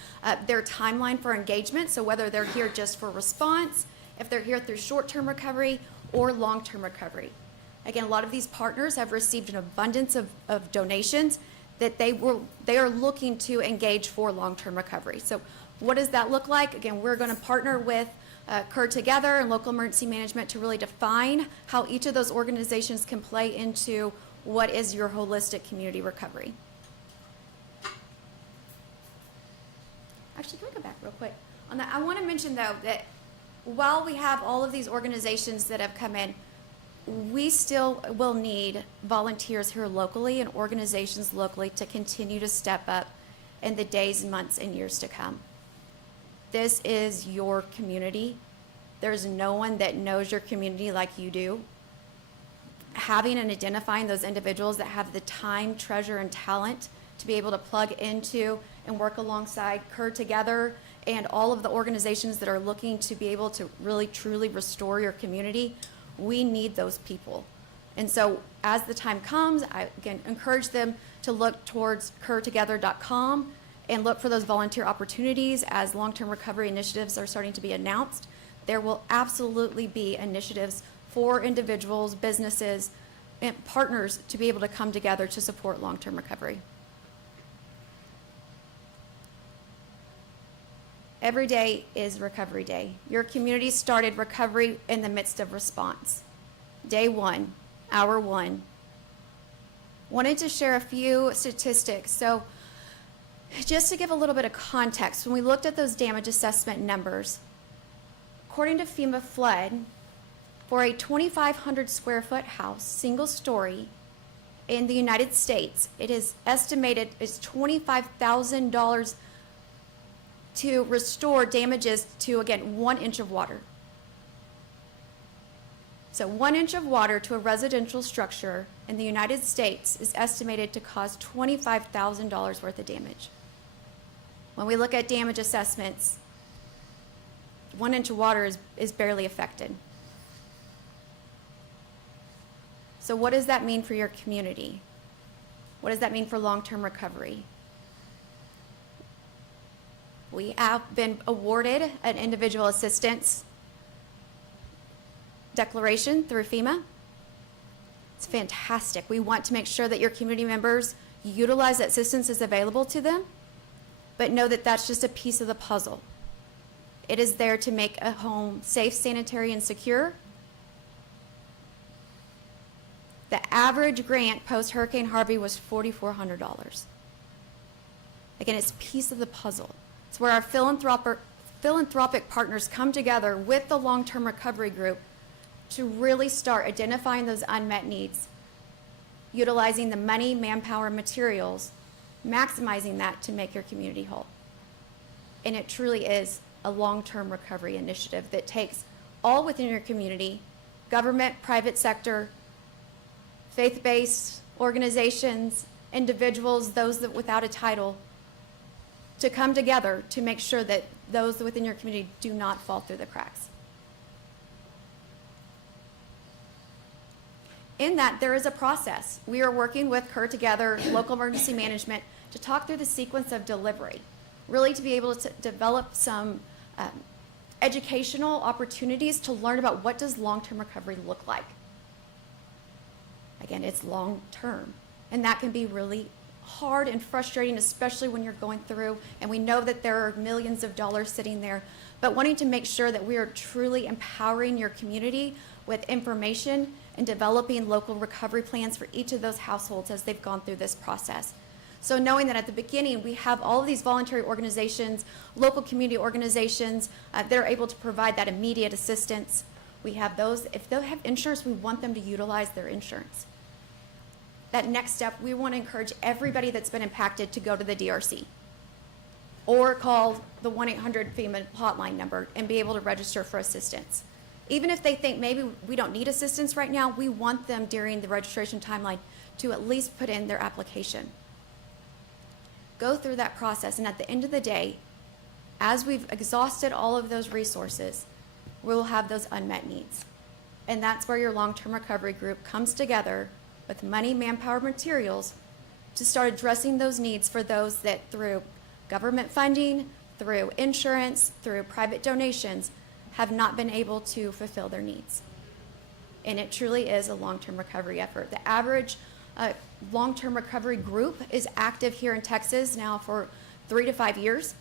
their timeline for engagement, so whether they're here just for response, if they're here through short-term recovery or long-term recovery. Again, a lot of these partners have received an abundance of donations that they are looking to engage for long-term recovery. So what does that look like? Again, we're going to partner with Kerr Together and local emergency management to really define how each of those organizations can play into what is your holistic community recovery. Actually, can I go back real quick on that? I want to mention, though, that while we have all of these organizations that have come in, we still will need volunteers here locally and organizations locally to continue to step up in the days, months, and years to come. This is your community. There's no one that knows your community like you do. Having and identifying those individuals that have the time, treasure, and talent to be able to plug into and work alongside Kerr Together and all of the organizations that are looking to be able to really, truly restore your community, we need those people. And so as the time comes, I again encourage them to look towards kerrtogether.com and look for those volunteer opportunities as long-term recovery initiatives are starting to be announced. There will absolutely be initiatives for individuals, businesses, and partners to be able to come together to support long-term recovery. Every day is Recovery Day. Your community started recovery in the midst of response. Day one, hour one. Wanted to share a few statistics. So just to give a little bit of context, when we looked at those damage assessment numbers, according to FEMA flood, for a 2,500 square foot house, single story, in the United States, it is estimated is $25,000 to restore damages to, again, 1 inch of water. So 1 inch of water to a residential structure in the United States is estimated to cause $25,000 worth of damage. When we look at damage assessments, 1 inch of water is barely affected. So what does that mean for your community? What does that mean for long-term recovery? We have been awarded an individual assistance declaration through FEMA. It's fantastic. We want to make sure that your community members utilize that assistance as available to them, but know that that's just a piece of the puzzle. It is there to make a home safe, sanitary, and secure. The average grant post-Hurricane Harvey was $4,400. Again, it's a piece of the puzzle. It's where our philanthropic partners come together with the long-term recovery group to really start identifying those unmet needs, utilizing the money, manpower, and materials, maximizing that to make your community whole. And it truly is a long-term recovery initiative that takes all within your community, government, private sector, faith-based organizations, individuals, those that without a title, to come together to make sure that those within your community do not fall through the cracks. In that, there is a process. We are working with Kerr Together, local emergency management, to talk through the sequence of delivery, really to be able to develop some educational opportunities to learn about what does long-term recovery look like. Again, it's long-term, and that can be really hard and frustrating, especially when you're going through, and we know that there are millions of dollars sitting there, but wanting to make sure that we are truly empowering your community with information and developing local recovery plans for each of those households as they've gone through this process. So knowing that at the beginning, we have all of these voluntary organizations, local community organizations, that are able to provide that immediate assistance. We have those, if they have insurance, we want them to utilize their insurance. That next step, we want to encourage everybody that's been impacted to go to the DRC or call the 1-800 FEMA hotline number and be able to register for assistance. Even if they think maybe we don't need assistance right now, we want them during the registration timeline to at least put in their application. Go through that process, and at the end of the day, as we've exhausted all of those resources, we'll have those unmet needs. And that's where your long-term recovery group comes together with money, manpower, materials to start addressing those needs for those that through government funding, through insurance, through private donations, have not been able to fulfill their needs. And it truly is a long-term recovery effort. The average long-term recovery group is active here in Texas now for 3 to 5 years,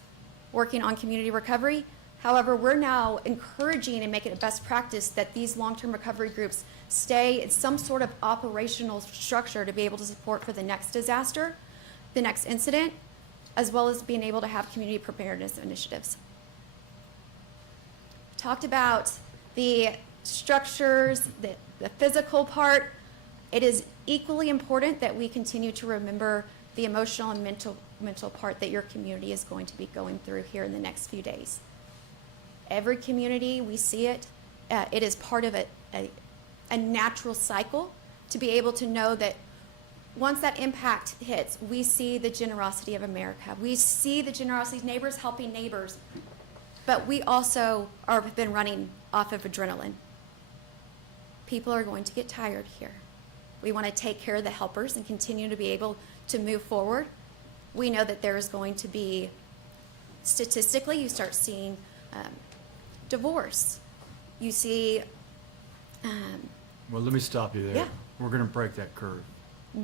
working on community recovery. However, we're now encouraging and making it best practice that these long-term recovery groups stay in some sort of operational structure to be able to support for the next disaster, the next incident, as well as being able to have community preparedness initiatives. Talked about the structures, the physical part. It is equally important that we continue to remember the emotional and mental part that your community is going to be going through here in the next few days. Every community, we see it. It is part of a natural cycle to be able to know that once that impact hits, we see the generosity of America. We see the generosity of neighbors helping neighbors. But we also have been running off of adrenaline. People are going to get tired here. We want to take care of the helpers and continue to be able to move forward. We know that there is going to be, statistically, you start seeing divorce. You see... Well, let me stop you there. Yeah. We're going to break that curve.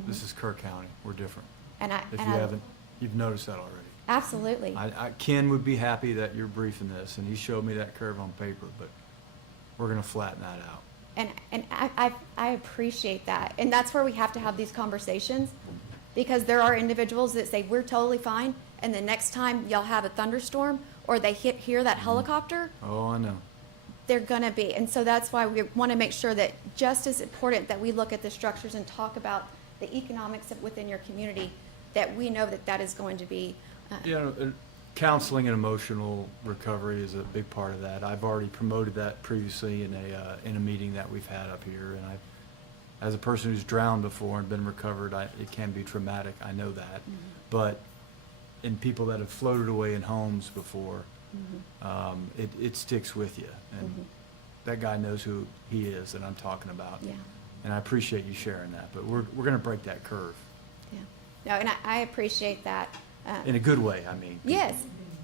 This is Kerr County. We're different. If you I- haven't, you've noticed that already. Absolutely. Ken would be happy that you're briefing this, and he showed me that curve on paper, but we're going to flatten that out. And I appreciate that. And that's where we have to have these conversations, because there are individuals that say, we're totally fine, and the next time y'all have a thunderstorm or they hear that helicopter, Oh, I know. they're gonna be. And so that's why we want to make sure that just as important that we look at the structures and talk about the economics within your community, that we know that that is going to be. You know, counseling and emotional recovery is a big part of that. I've already promoted that previously in a meeting that we've had up here, and as a person who's drowned before and been recovered, it can be traumatic. I know that, but in people that have floated away in homes before, it sticks with you, and that guy knows who he is that I'm talking about. Yeah. And I appreciate you sharing that, but we're going to break that curve Yeah. No, and I appreciate that. in a good way. I mean. Yes.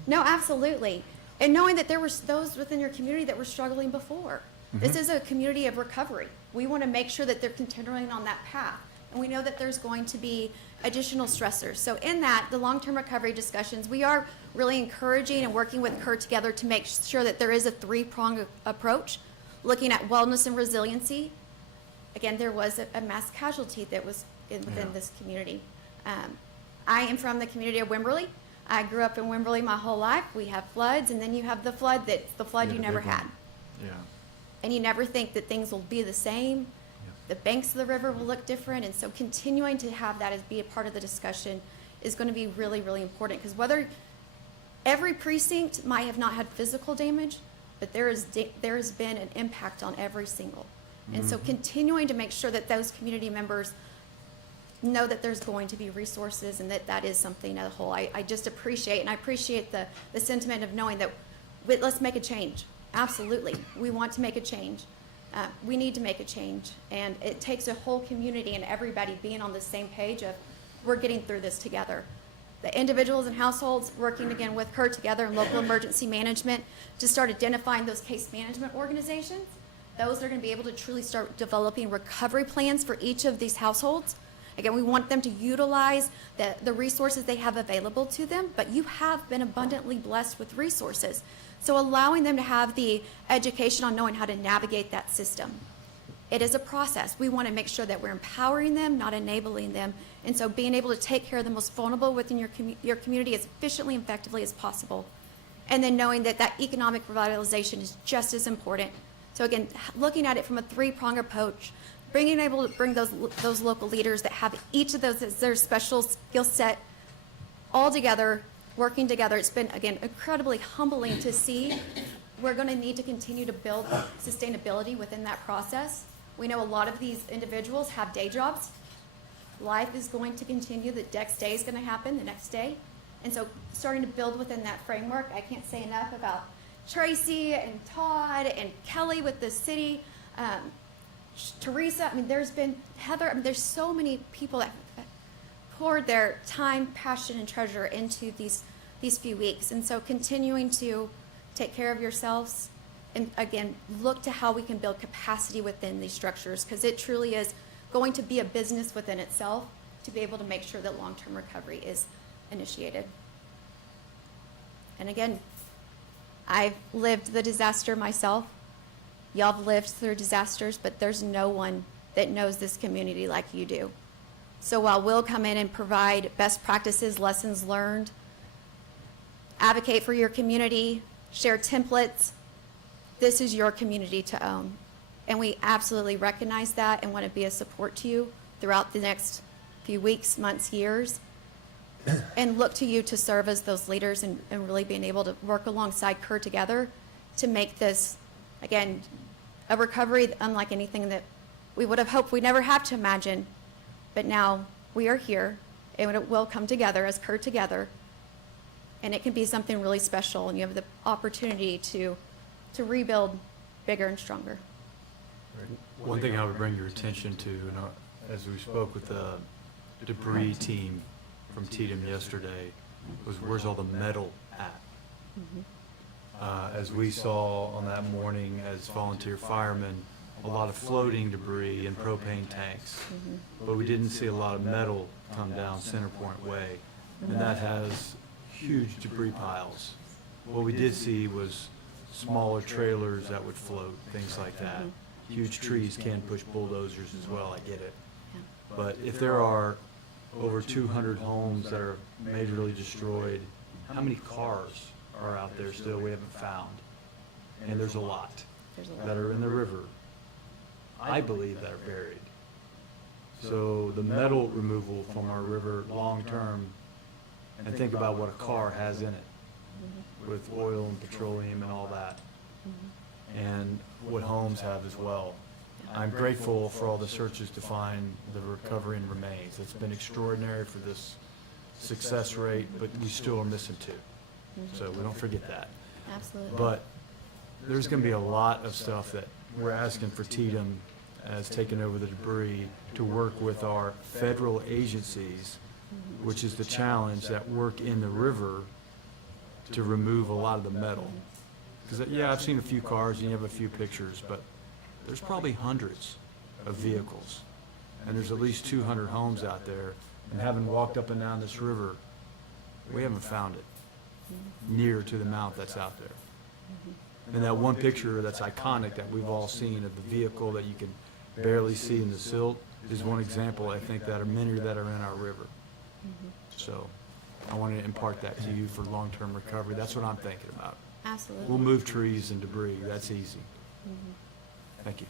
No, absolutely. And knowing that there were those within your community that were struggling before. This is a community of recovery. We want to make sure that they're continuing on that path. And we know that there's going to be additional stressors. So in that, the long-term recovery discussions, we are really encouraging and working with Kerr together to make sure that there is a three-pronged approach, looking at wellness and resiliency. Again, there was a mass casualty that was within this community. I am from the community of Wimberley. I grew up in Wimberley my whole life. We have floods, and then you have the flood that's the flood Yeah, you the never big one. had. Yeah. And you never think that things will be the same. The banks of the river will look different, and so continuing to have that as be a part of the discussion is going to be really, really important, because whether every precinct might have not had physical damage, but there has been an impact on every single. And so continuing to make sure that those community members know that there's going to be resources and that that is something as a whole. I just appreciate, and I appreciate the sentiment of knowing that let's make a change. Absolutely. We want to make a change. We need to make a change. And it takes a whole community and everybody being on the same page of we're getting through this together. The individuals and households working again with Kerr together in local emergency management to start identifying those case management organizations. Those are going to be able to truly start developing recovery plans for each of these households Again, we want them to utilize the resources they have available to them, but you have been abundantly blessed with resources. So allowing them to have the education on knowing how to navigate that system. It is a process. We want to make sure that we're empowering them, not enabling them. And so being able to take care of the most vulnerable within your community as efficiently and effectively as possible. And then knowing that that economic revitalization is just as important. So again, looking at it from a three-pronged approach, being able to bring those local leaders that have each of those as their special skill set all together, working together. It's been, again, incredibly humbling to see. We're going to need to continue to build sustainability within that process. We know a lot of these individuals have day jobs. Life is going to continue. The next day is going to happen the next day. And so starting to build within that framework, I can't say enough about Tracy and Todd and Kelly with the city, Teresa. I mean, there's been Heather. I mean, there's so many people that poured their time, passion, and treasure into these few weeks. And so continuing to take care of yourselves and, again, look to how we can build capacity within these structures, because it truly is going to be a business within itself to be able to make sure that long-term recovery is initiated. And again, I've lived the disaster myself. Y'all have lived through disasters, but there's no one that knows this community like you do. So while we'll come in and provide best practices, lessons learned, advocate for your community, share templates, this is your community to own. And we absolutely recognize that and want to be a support to you throughout the next few weeks, months, years, and look to you to serve as those leaders and really being able to work alongside Kerr together to make this, again, a recovery unlike anything that we would have hoped we never have to imagine. But now we are here, and it will come together as Kerr together, and it can be something really special, and you have the opportunity to rebuild bigger and stronger. One thing I would bring your attention to, and as we spoke with the debris team from Tatum yesterday, was where's all the metal at? As we saw on that morning as volunteer firemen, a lot of floating debris and propane tanks, but we didn't see a lot of metal come down Center Point Way, and that has huge debris piles. What we did see was smaller trailers that would float, things like that. Huge trees can push bulldozers as well, I get it. But if there are over 200 homes that are majorly destroyed, how many cars are out there still we haven't found? And there's a lot that are in the river, I believe, that are buried. So the metal removal from our river long-term, and think about what a car has in it with oil and petroleum and all that, and what homes have as well. I'm grateful for all the searches to find the recovering remains. It's been extraordinary for this success rate, but we still are missing two. So we don't forget that. Absolutely. But there's going to be a lot of stuff that we're asking for Tatum as taking over the debris to work with our federal agencies, which is the challenge, that work in the river to remove a lot of the metal. Because, yeah, I've seen a few cars and you have a few pictures, but there's probably hundreds of vehicles. And there's at least 200 homes out there. And having walked up and down this river, we haven't found it near to the amount that's out there. And that one picture that's iconic that we've all seen of the vehicle that you can barely see in the silt is one example, I think, that are many that are in our river. So I want to impart that to you for long-term recovery. That's what I'm thinking about. Absolutely. We'll move trees and debris. That's easy. Thank you.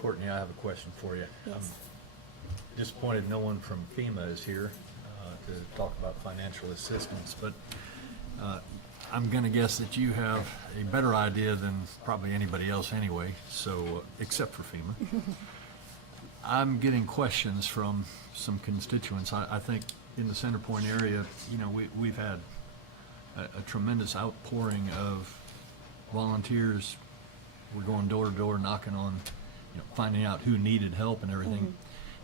Courtney, I have a question for you. Yes. I'm disappointed no one from FEMA is here to talk about financial assistance, but I'm going to guess that you have a better idea than probably anybody else anyway, so, except for FEMA. I'm getting questions from some constituents. I think in the Center Point area, you know, we've had a tremendous outpouring of volunteers. We're going door to door, knocking on, you know, finding out who needed help and everything.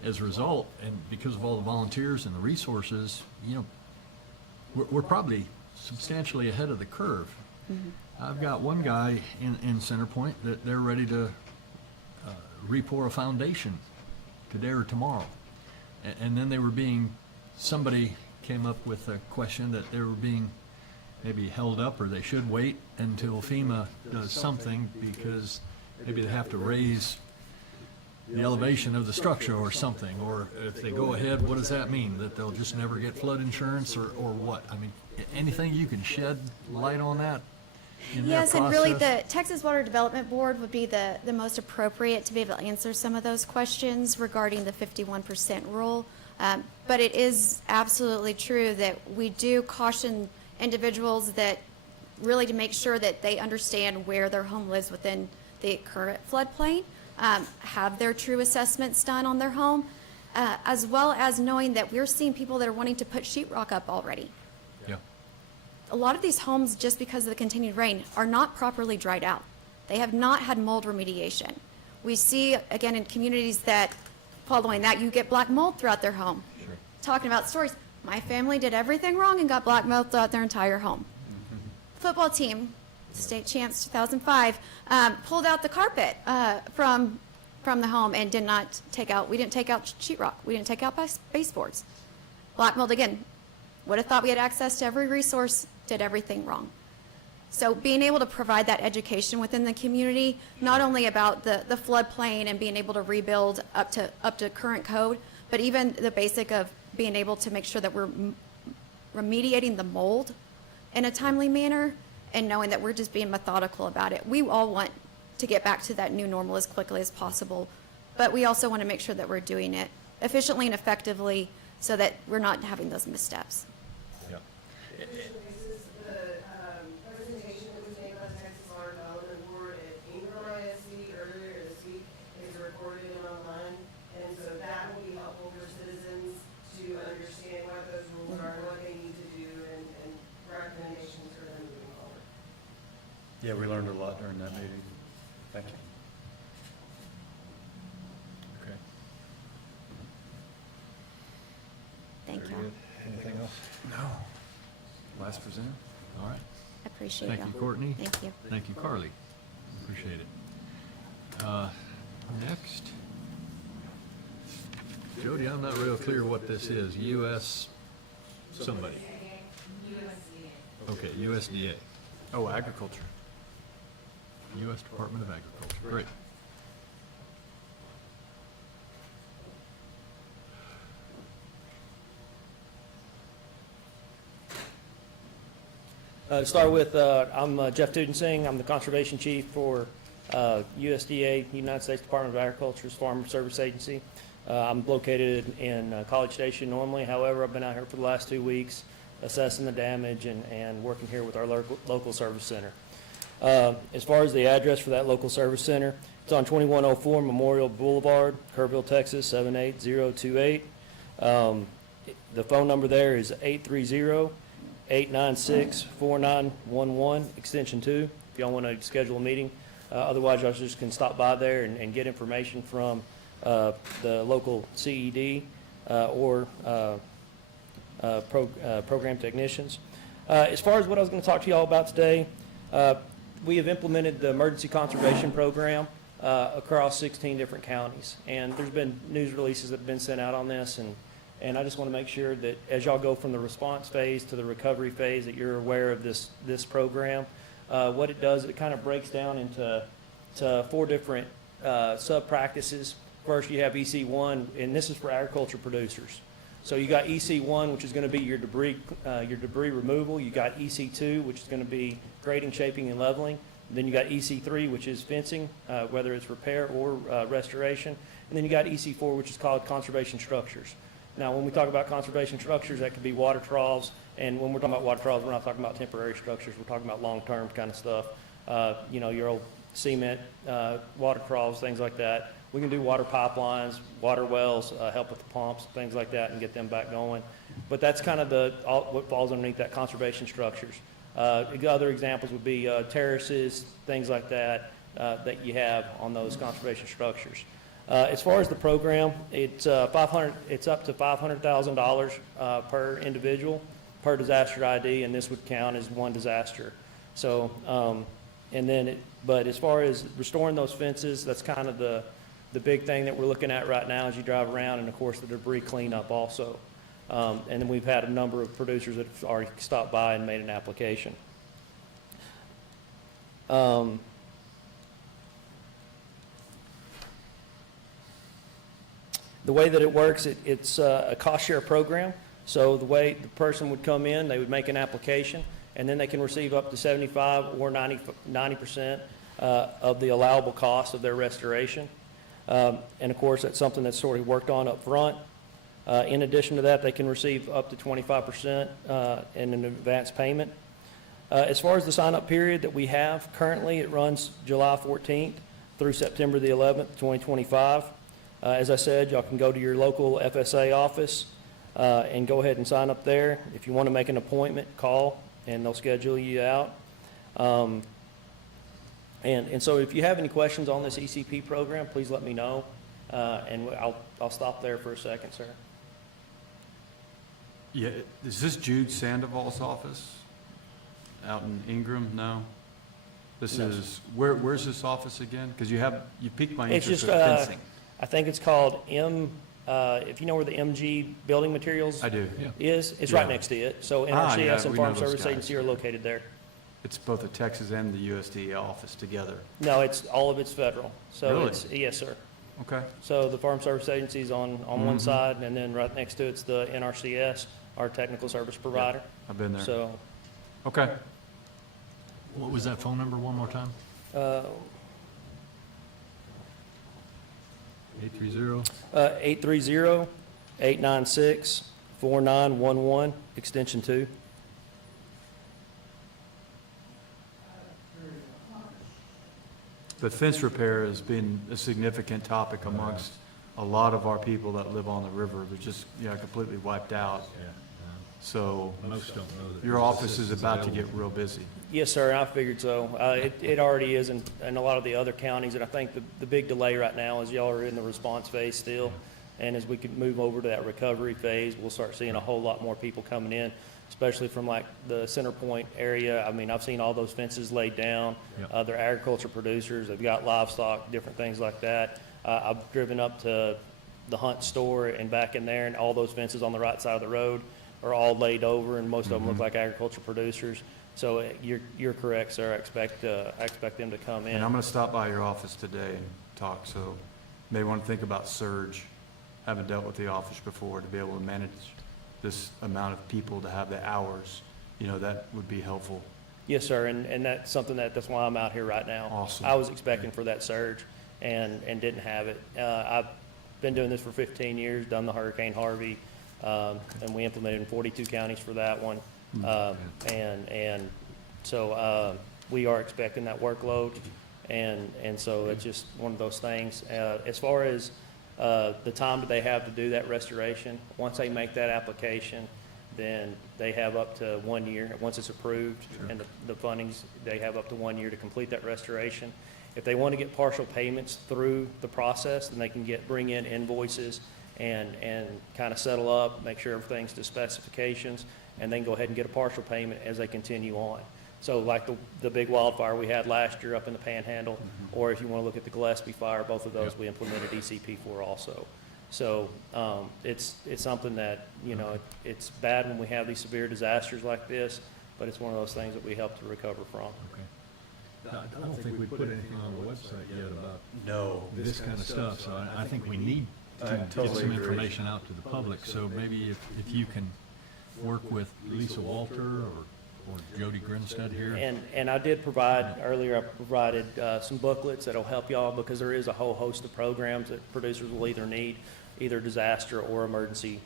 As a result, and because of all the volunteers and the resources, you know, we're probably substantially ahead of the curve. I've got one guy in Center Point that they're ready to re-pour a foundation today or tomorrow. And then somebody came up with a question that they were being maybe held up, or they should wait until FEMA does something because maybe they have to raise the elevation of the structure or something, or if they go ahead, what does that mean? That they'll just never get flood insurance, or what? I mean, anything you can shed light on that in their Yes, and really, process? the Texas Water Development Board would be the most appropriate to be able to answer some of those questions regarding the 51% rule. But it is absolutely true that we do caution individuals that really to make sure that they understand where their home lives within the current floodplain, have their true assessments done on their home, as well as knowing that we're seeing people that are wanting to put sheetrock up already. Yeah, A lot of these homes, just because of the continued rain, are not properly dried out. They have not had mold remediation. We see, again, in communities that, following that, you get black mold throughout their home. sure. Talking about stories, my family did everything wrong and got black mold throughout their entire home. Football team, state champs 2005, pulled out the carpet from the home and did not take out, we didn't take out sheetrock, we didn't take out baseboards. Black mold, again, would have thought we had access to every resource, did everything wrong. So being able to provide that education within the community, not only about the floodplain and being able to rebuild up to current code, but even the basic of being able to make sure that we're remediating the mold in a timely manner and knowing that we're just being methodical about it. We all want to get back to that new normal as quickly as possible, but we also want to make sure that we're doing it efficiently and effectively so that we're not having those missteps. Yeah. Presentation that was made by the Texas Water Development Board at Ingram ISD earlier this week is recorded and online, and so that will be helpful for citizens to understand what those rules are and what they need to do and recommendations for them moving forward. Yeah, we learned a lot during that meeting. Thank you. Okay. Thank Very you. good. Anything else? No. Last presenter? All right. Appreciate Thank y'all. you, Courtney. Thank you. Thank you, Carly. Appreciate it. Next. Jody, I'm not real clear what this is. US somebody. Okay, USDA. Oh, agriculture. US Department of Agriculture. Great. To start with, I'm Jeff Tudensing. I'm the Conservation Chief for USDA, United States Department of Agriculture's Farm Service Agency. I'm located in College Station normally. However, I've been out here for the last 2 weeks assessing the damage and working here with our local service center. As far as the address for that local service center, it's on 2104 Memorial Boulevard, Kerrville, Texas, 78028. The phone number there is 830-896-4911, extension 2, if y'all want to schedule a meeting. Otherwise, y'all just can stop by there and get information from the local CED or program technicians. As far as what I was going to talk to y'all about today, we have implemented the emergency conservation program across 16 different counties. And there's been news releases that have been sent out on this, and I just want to make sure that as y'all go from the response phase to the recovery phase, that you're aware of this program. What it does, it kind of breaks down into 4 different sub-practices. First, you have EC1, and this is for agriculture producers. So you got EC1, which is going to be your debris removal. You got EC2, which is going to be grading, shaping, and leveling. Then you got EC3, which is fencing, whether it's repair or restoration. And then you got EC4, which is called conservation structures. Now, when we talk about conservation structures, that could be water troughs. And when we're talking about water troughs, we're not talking about temporary structures. We're talking about long-term kind of stuff. Your old cement, water troughs, things like that. We can do water pipelines, water wells, help with the pumps, things like that, and get them back going. But that's kind of what falls underneath that conservation structures. Other examples would be terraces, things like that, that you have on those conservation structures. As far as the program, it's up to $500,000 per individual per disaster ID, and this would count as one disaster. So, but as far as restoring those fences, that's kind of the The big thing that we're looking at right now as you drive around, and of course, the debris cleanup also. And then we've had a number of producers that have already stopped by and made an application. The way that it works, it's a cost share program. So the way the person would come in, they would make an application, and then they can receive up to 75 or 90% of the allowable cost of their restoration. And of course, that's something that's sort of worked on up front. In addition to that, they can receive up to 25% in an advance payment. As far as the sign-up period that we have, currently it runs July 14th through September the 11th, 2025. As I said, y'all can go to your local FSA office and go ahead and sign up there. If you want to make an appointment, call, and they'll schedule you out. And so if you have any questions on this ECP program, please let me know, and I'll stop there for a second, sir. Yeah, is this Jude Sandoval's office out in Ingram? No? This No, is, where's this office again? Because you piqued my It's interest just, with fencing. I think it's called if you know where the MG Building Materials I do. is, it's Yeah. right next to it. So Ah, yeah, NRCS and we Farm know those Service guys. Agency are located there. It's both the Texas and the USDA office together. No, all of it's federal. So Really? yes, sir. Okay. So the Farm Service Agency is on one Mhm. side, and then right next to it's the NRCS, our technical service provider. I've been there. So, Okay. What was that phone number one more time? 830? 830-896-4911, extension 2. The fence repair has been a significant topic amongst a lot of our people that live on the river. They're just, completely wiped out. So Most don't know that. your there's office is assistance about to get available. real busy. Yes, sir, I figured so. It already is in a lot of the other counties, and I think the big delay right now is y'all are in the response phase still. And as we can move over to that recovery phase, we'll start seeing a whole lot more people coming in, especially from like the Center Point area. I mean, I've seen all those fences laid down. Yep. They're agriculture producers, they've got livestock, different things like that. I've driven up to the Hunt store and back in there, and all those fences on the right side of the road are all laid over, and most of them look like agriculture producers. So you're correct, sir. I expect them to come in. And I'm going to stop by your office today and talk, so may want to think about surge. Haven't dealt with the office before to be able to manage this amount of people to have the hours, that would be helpful. Yes, sir, and that's something that's why I'm out here right now. Awesome. I was expecting for that surge and didn't have it. I've been doing this for 15 years, done the Hurricane Harvey, and we implemented in 42 counties for that one. And so we are expecting that workload, and so it's just one of those things. As far as the time that they have to do that restoration, once they make that application, then they have up to 1 year. Once it's approved and the fundings, they have up to 1 year to complete that restoration. If they want to get partial payments through the process, then they can bring in invoices and kind of settle up, make sure everything's to specifications, and then go ahead and get a partial payment as they continue on. So like the big wildfire we had last year up in the Panhandle, or if you want to look at the Gillespie fire, both of those we implemented ECP for also. So it's something that, it's bad when we have these severe disasters like this, but it's one of those things that we help to recover from. Okay. I don't think we put anything on the website yet about this kind of stuff, so I think we need to get some information out to the public. So maybe if you can work with Lisa Walter or Jody Grinstead here. And I did provide, earlier I provided some booklets that'll help y'all, because there is a whole host of programs that producers will either need, either disaster or emergency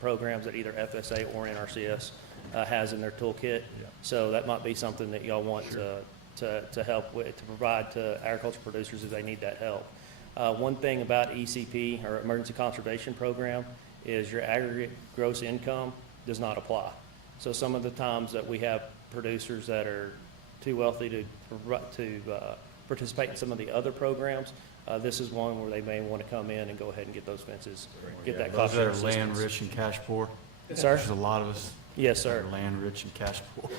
programs that either FSA or NRCS has in their toolkit. So that might be something that y'all want to help with, to provide to agriculture producers if they need that help. One thing about ECP, or Emergency Conservation Program, is your aggregate gross income does not apply. So some of the times that we have producers that are too wealthy to participate in some of the other programs, this is one where they may want to come in and go ahead and get those fences, get that cost Those that share are land assistance. rich and cash poor. Sir? There's a lot of us. Yes, that sir. are land rich and cash poor.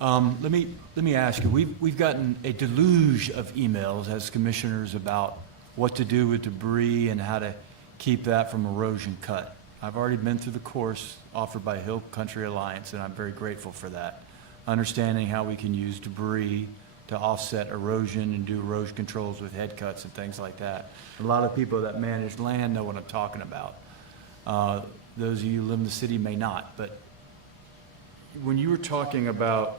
Um, Let me ask you, we've gotten a deluge of emails as commissioners about what to do with debris and how to keep that from erosion cut. I've already been through the course offered by Hill Country Alliance, and I'm very grateful for that. Understanding how we can use debris to offset erosion and do erosion controls with head cuts and things like that. A lot of people that manage land know what I'm talking about. Those of you who live in the city may not, but when you were talking about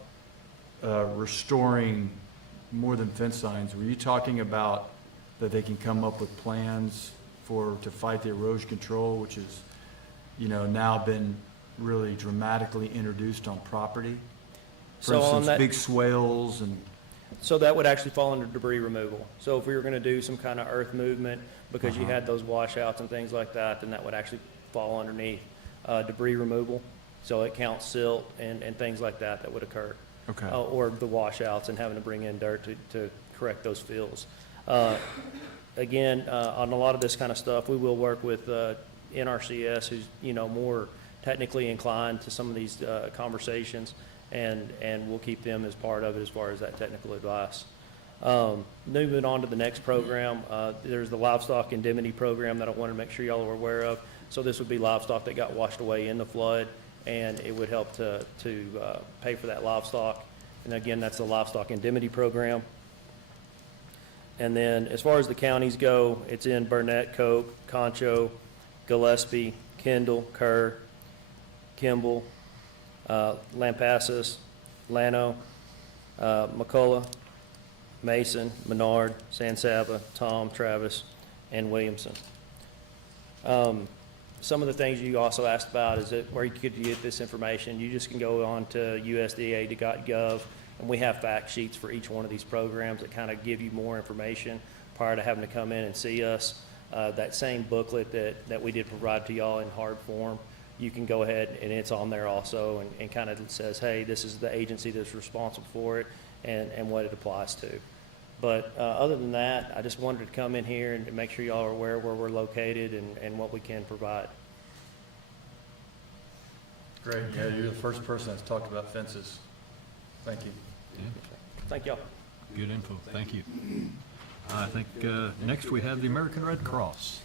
restoring more than fence signs, were you talking about that they can come up with plans to fight the erosion control, which is, now been really dramatically introduced on property? For So on instance, that- big swales and, So that would actually fall under debris removal. So if we were going to do some kind of earth movement, because you had those washouts and things like that, then that would actually fall underneath debris removal. So it counts silt and things like that would occur. okay. Or the washouts and having to bring in dirt to correct those fills. Again, on a lot of this kind of stuff, we will work with NRCS, who's, more technically inclined to some of these conversations, and we'll keep them as part of it as far as that technical advice. Moving on to the next program, there's the livestock indemnity program that I wanted to make sure y'all are aware of. So this would be livestock that got washed away in the flood, and it would help to pay for that livestock. And again, that's the livestock indemnity program. And then as far as the counties go, it's in Burnett, Coke, Concho, Gillespie, Kendall, Kerr, Kimball, Lampasas, Llano, McCullough, Mason, Menard, San Saba, Tom, Travis, and Williamson. Some of the things you also asked about is that where you could get this information. You just can go on to USDA.gov, and we have fact sheets for each one of these programs that kind of give you more information prior to having to come in and see us. That same booklet that we did provide to y'all in hard form, you can go ahead and it's on there also, and kind of says, hey, this is the agency that's responsible for it and what it applies to. But other than that, I just wanted to come in here and make sure y'all are aware where we're located and what we can provide. Great, yeah, you're the first person that's talked about fences. Thank you. Thank y'all. Good info, thank you. I think next we have the American Red Cross.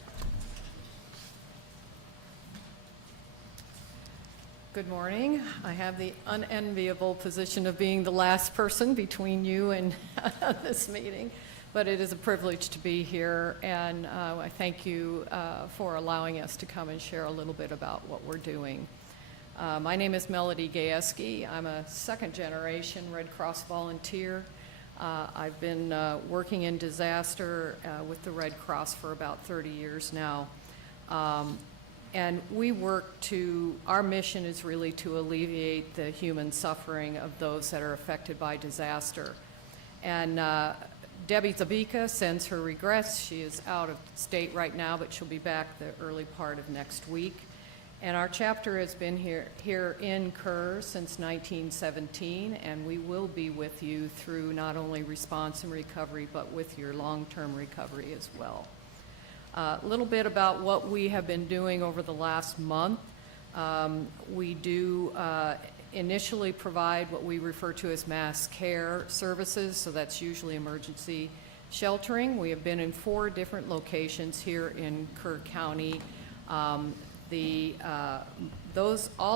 Good morning. I have the unenviable position of being the last person between you and this meeting, but it is a privilege to be here, and I thank you for allowing us to come and share a little bit about what we're doing. My name is Melody Gajewski. I'm a second-generation Red Cross volunteer. I've been working in disaster with the Red Cross for about 30 years now. And we work our mission is really to alleviate the human suffering of those that are affected by disaster. And Debbie Zabika sends her regrets. She is out of state right now, but she'll be back the early part of next week. And our chapter has been here in Kerr since 1917, and we will be with you through not only response and recovery, but with your long-term recovery as well. A little bit about what we have been doing over the last month. We do initially provide what we refer to as mass care services, so that's usually emergency sheltering. We have been in 4 different locations here in Kerr County. All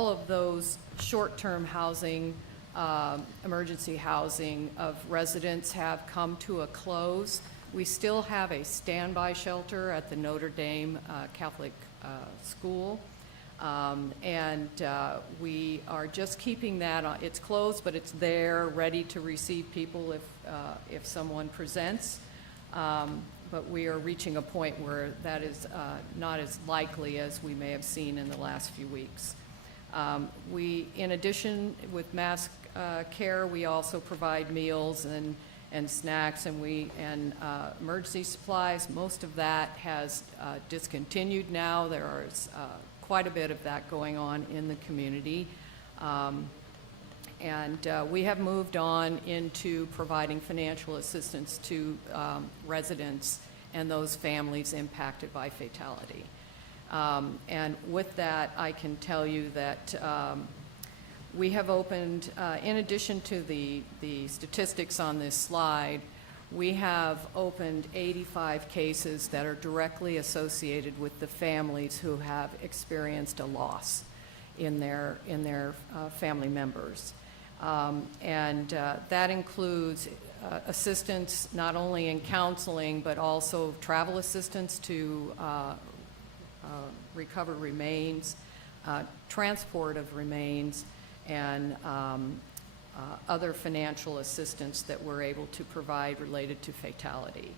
of those short-term housing, emergency housing of residents have come to a close. We still have a standby shelter at the Notre Dame Catholic School, and we are just keeping that on. It's closed, but it's there, ready to receive people if someone presents. But we are reaching a point where that is not as likely as we may have seen in the last few weeks. In addition, with mass care, we also provide meals and snacks and emergency supplies. Most of that has discontinued now. There is quite a bit of that going on in the community. We have moved on into providing financial assistance to residents and those families impacted by fatality. And with that, I can tell you that we have opened, in addition to the statistics on this slide, we have opened 85 cases that are directly associated with the families who have experienced a loss in their family members. That includes assistance not only in counseling, but also travel assistance to recover remains, transport of remains, and other financial assistance that we're able to provide related to fatality.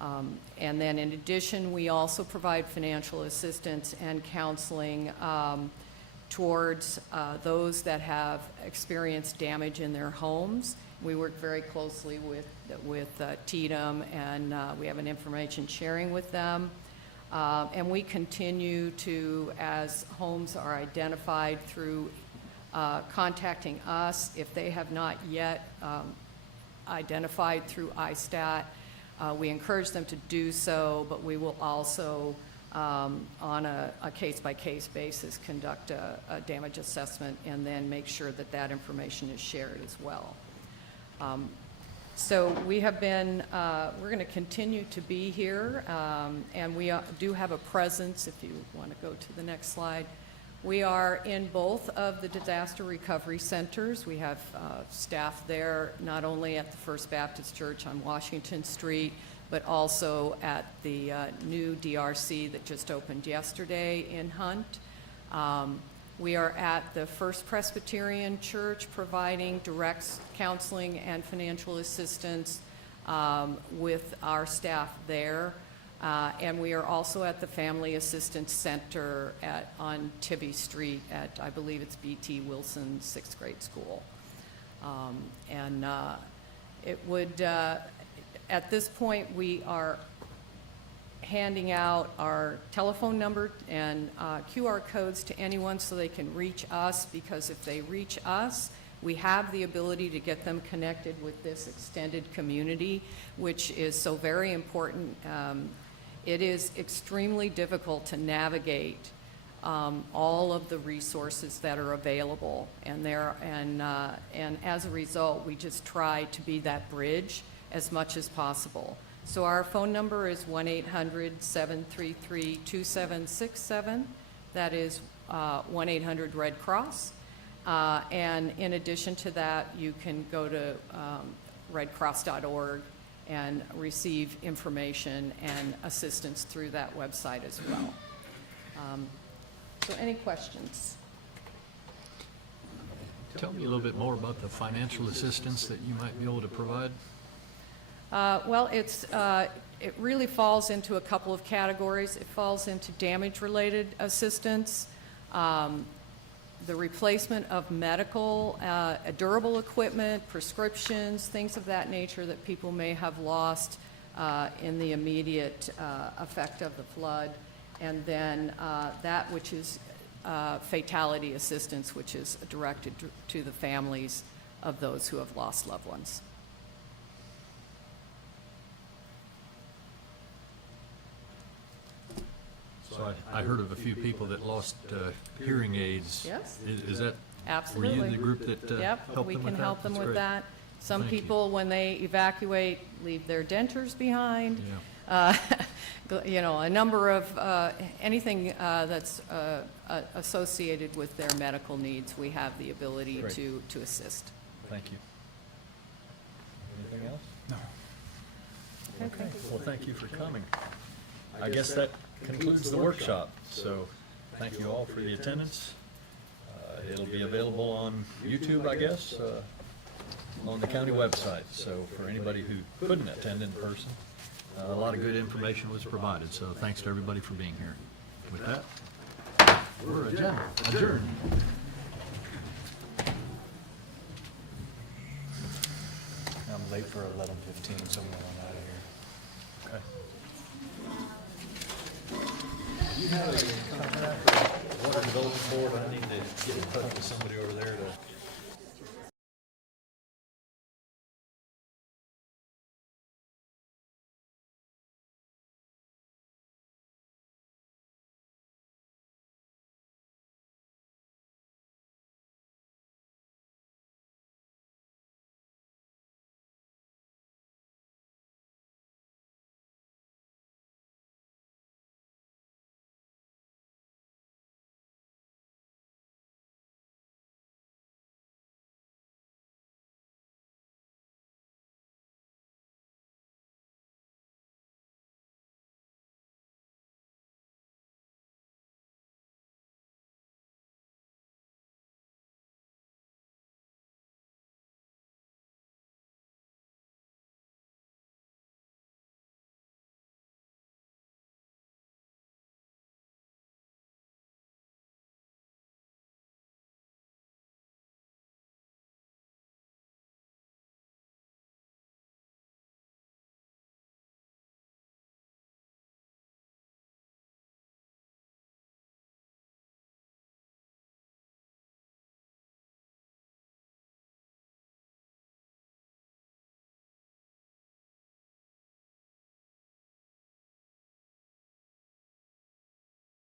And then in addition, we also provide financial assistance and counseling towards those that have experienced damage in their homes. We work very closely with TDM, and we have an information sharing with them. And we continue to, as homes are identified through contacting us, if they have not yet identified through ISTAT, we encourage them to do so, but we will also, on a case-by-case basis, conduct a damage assessment and then make sure that that information is shared as well. So we have been, we're going to continue to be here, and we do have a presence, if you want to go to the next slide. We are in both of the disaster recovery centers. We have staff there, not only at the First Baptist Church on Washington Street, but also at the new DRC that just opened yesterday in Hunt. We are at the First Presbyterian Church providing direct counseling and financial assistance with our staff there. And we are also at the Family Assistance Center on Tibby Street at, I believe it's B.T. Wilson 6th grade school. It would, at this point, we are handing out our telephone number and QR codes to anyone so they can reach us, because if they reach us, we have the ability to get them connected with this extended community, which is so very important. It is extremely difficult to navigate all of the resources that are available, and as a result, we just try to be that bridge as much as possible. So our phone number is 1-800-733-2767. That is 1-800-RED Cross. And in addition to that, you can go to redcross.org and receive information and assistance through that website as well. So any questions? Tell me a little bit more about the financial assistance that you might be able to provide. Well, it really falls into a couple of categories. It falls into damage-related assistance, the replacement of medical, durable equipment, prescriptions, things of that nature that people may have lost in the immediate effect of the flood, and then that which is fatality assistance, which is directed to the families of those who have lost loved ones. So I heard of a few people that lost hearing aids. Yes. Is that, Absolutely. were you the group that helped them with that? Yep, we can help them That's with great. that. Some Thank you. people, when they evacuate, leave their dentures behind. Yeah. You know, a number of, anything that's associated with their medical needs, we have the ability Great. to assist. Thank you. Anything else? No. Okay, well, thank you for coming. I guess that concludes the workshop, so thank you all for the attendance. It'll be available on YouTube, I guess, on the county website, so for anybody who couldn't attend in person, a lot of good information was provided, so thanks to everybody for being here. With that, we're adjourned. I'm late for 11:15, so I'm going out of here. Okay. Water Development Board, I need to get in touch with somebody over there to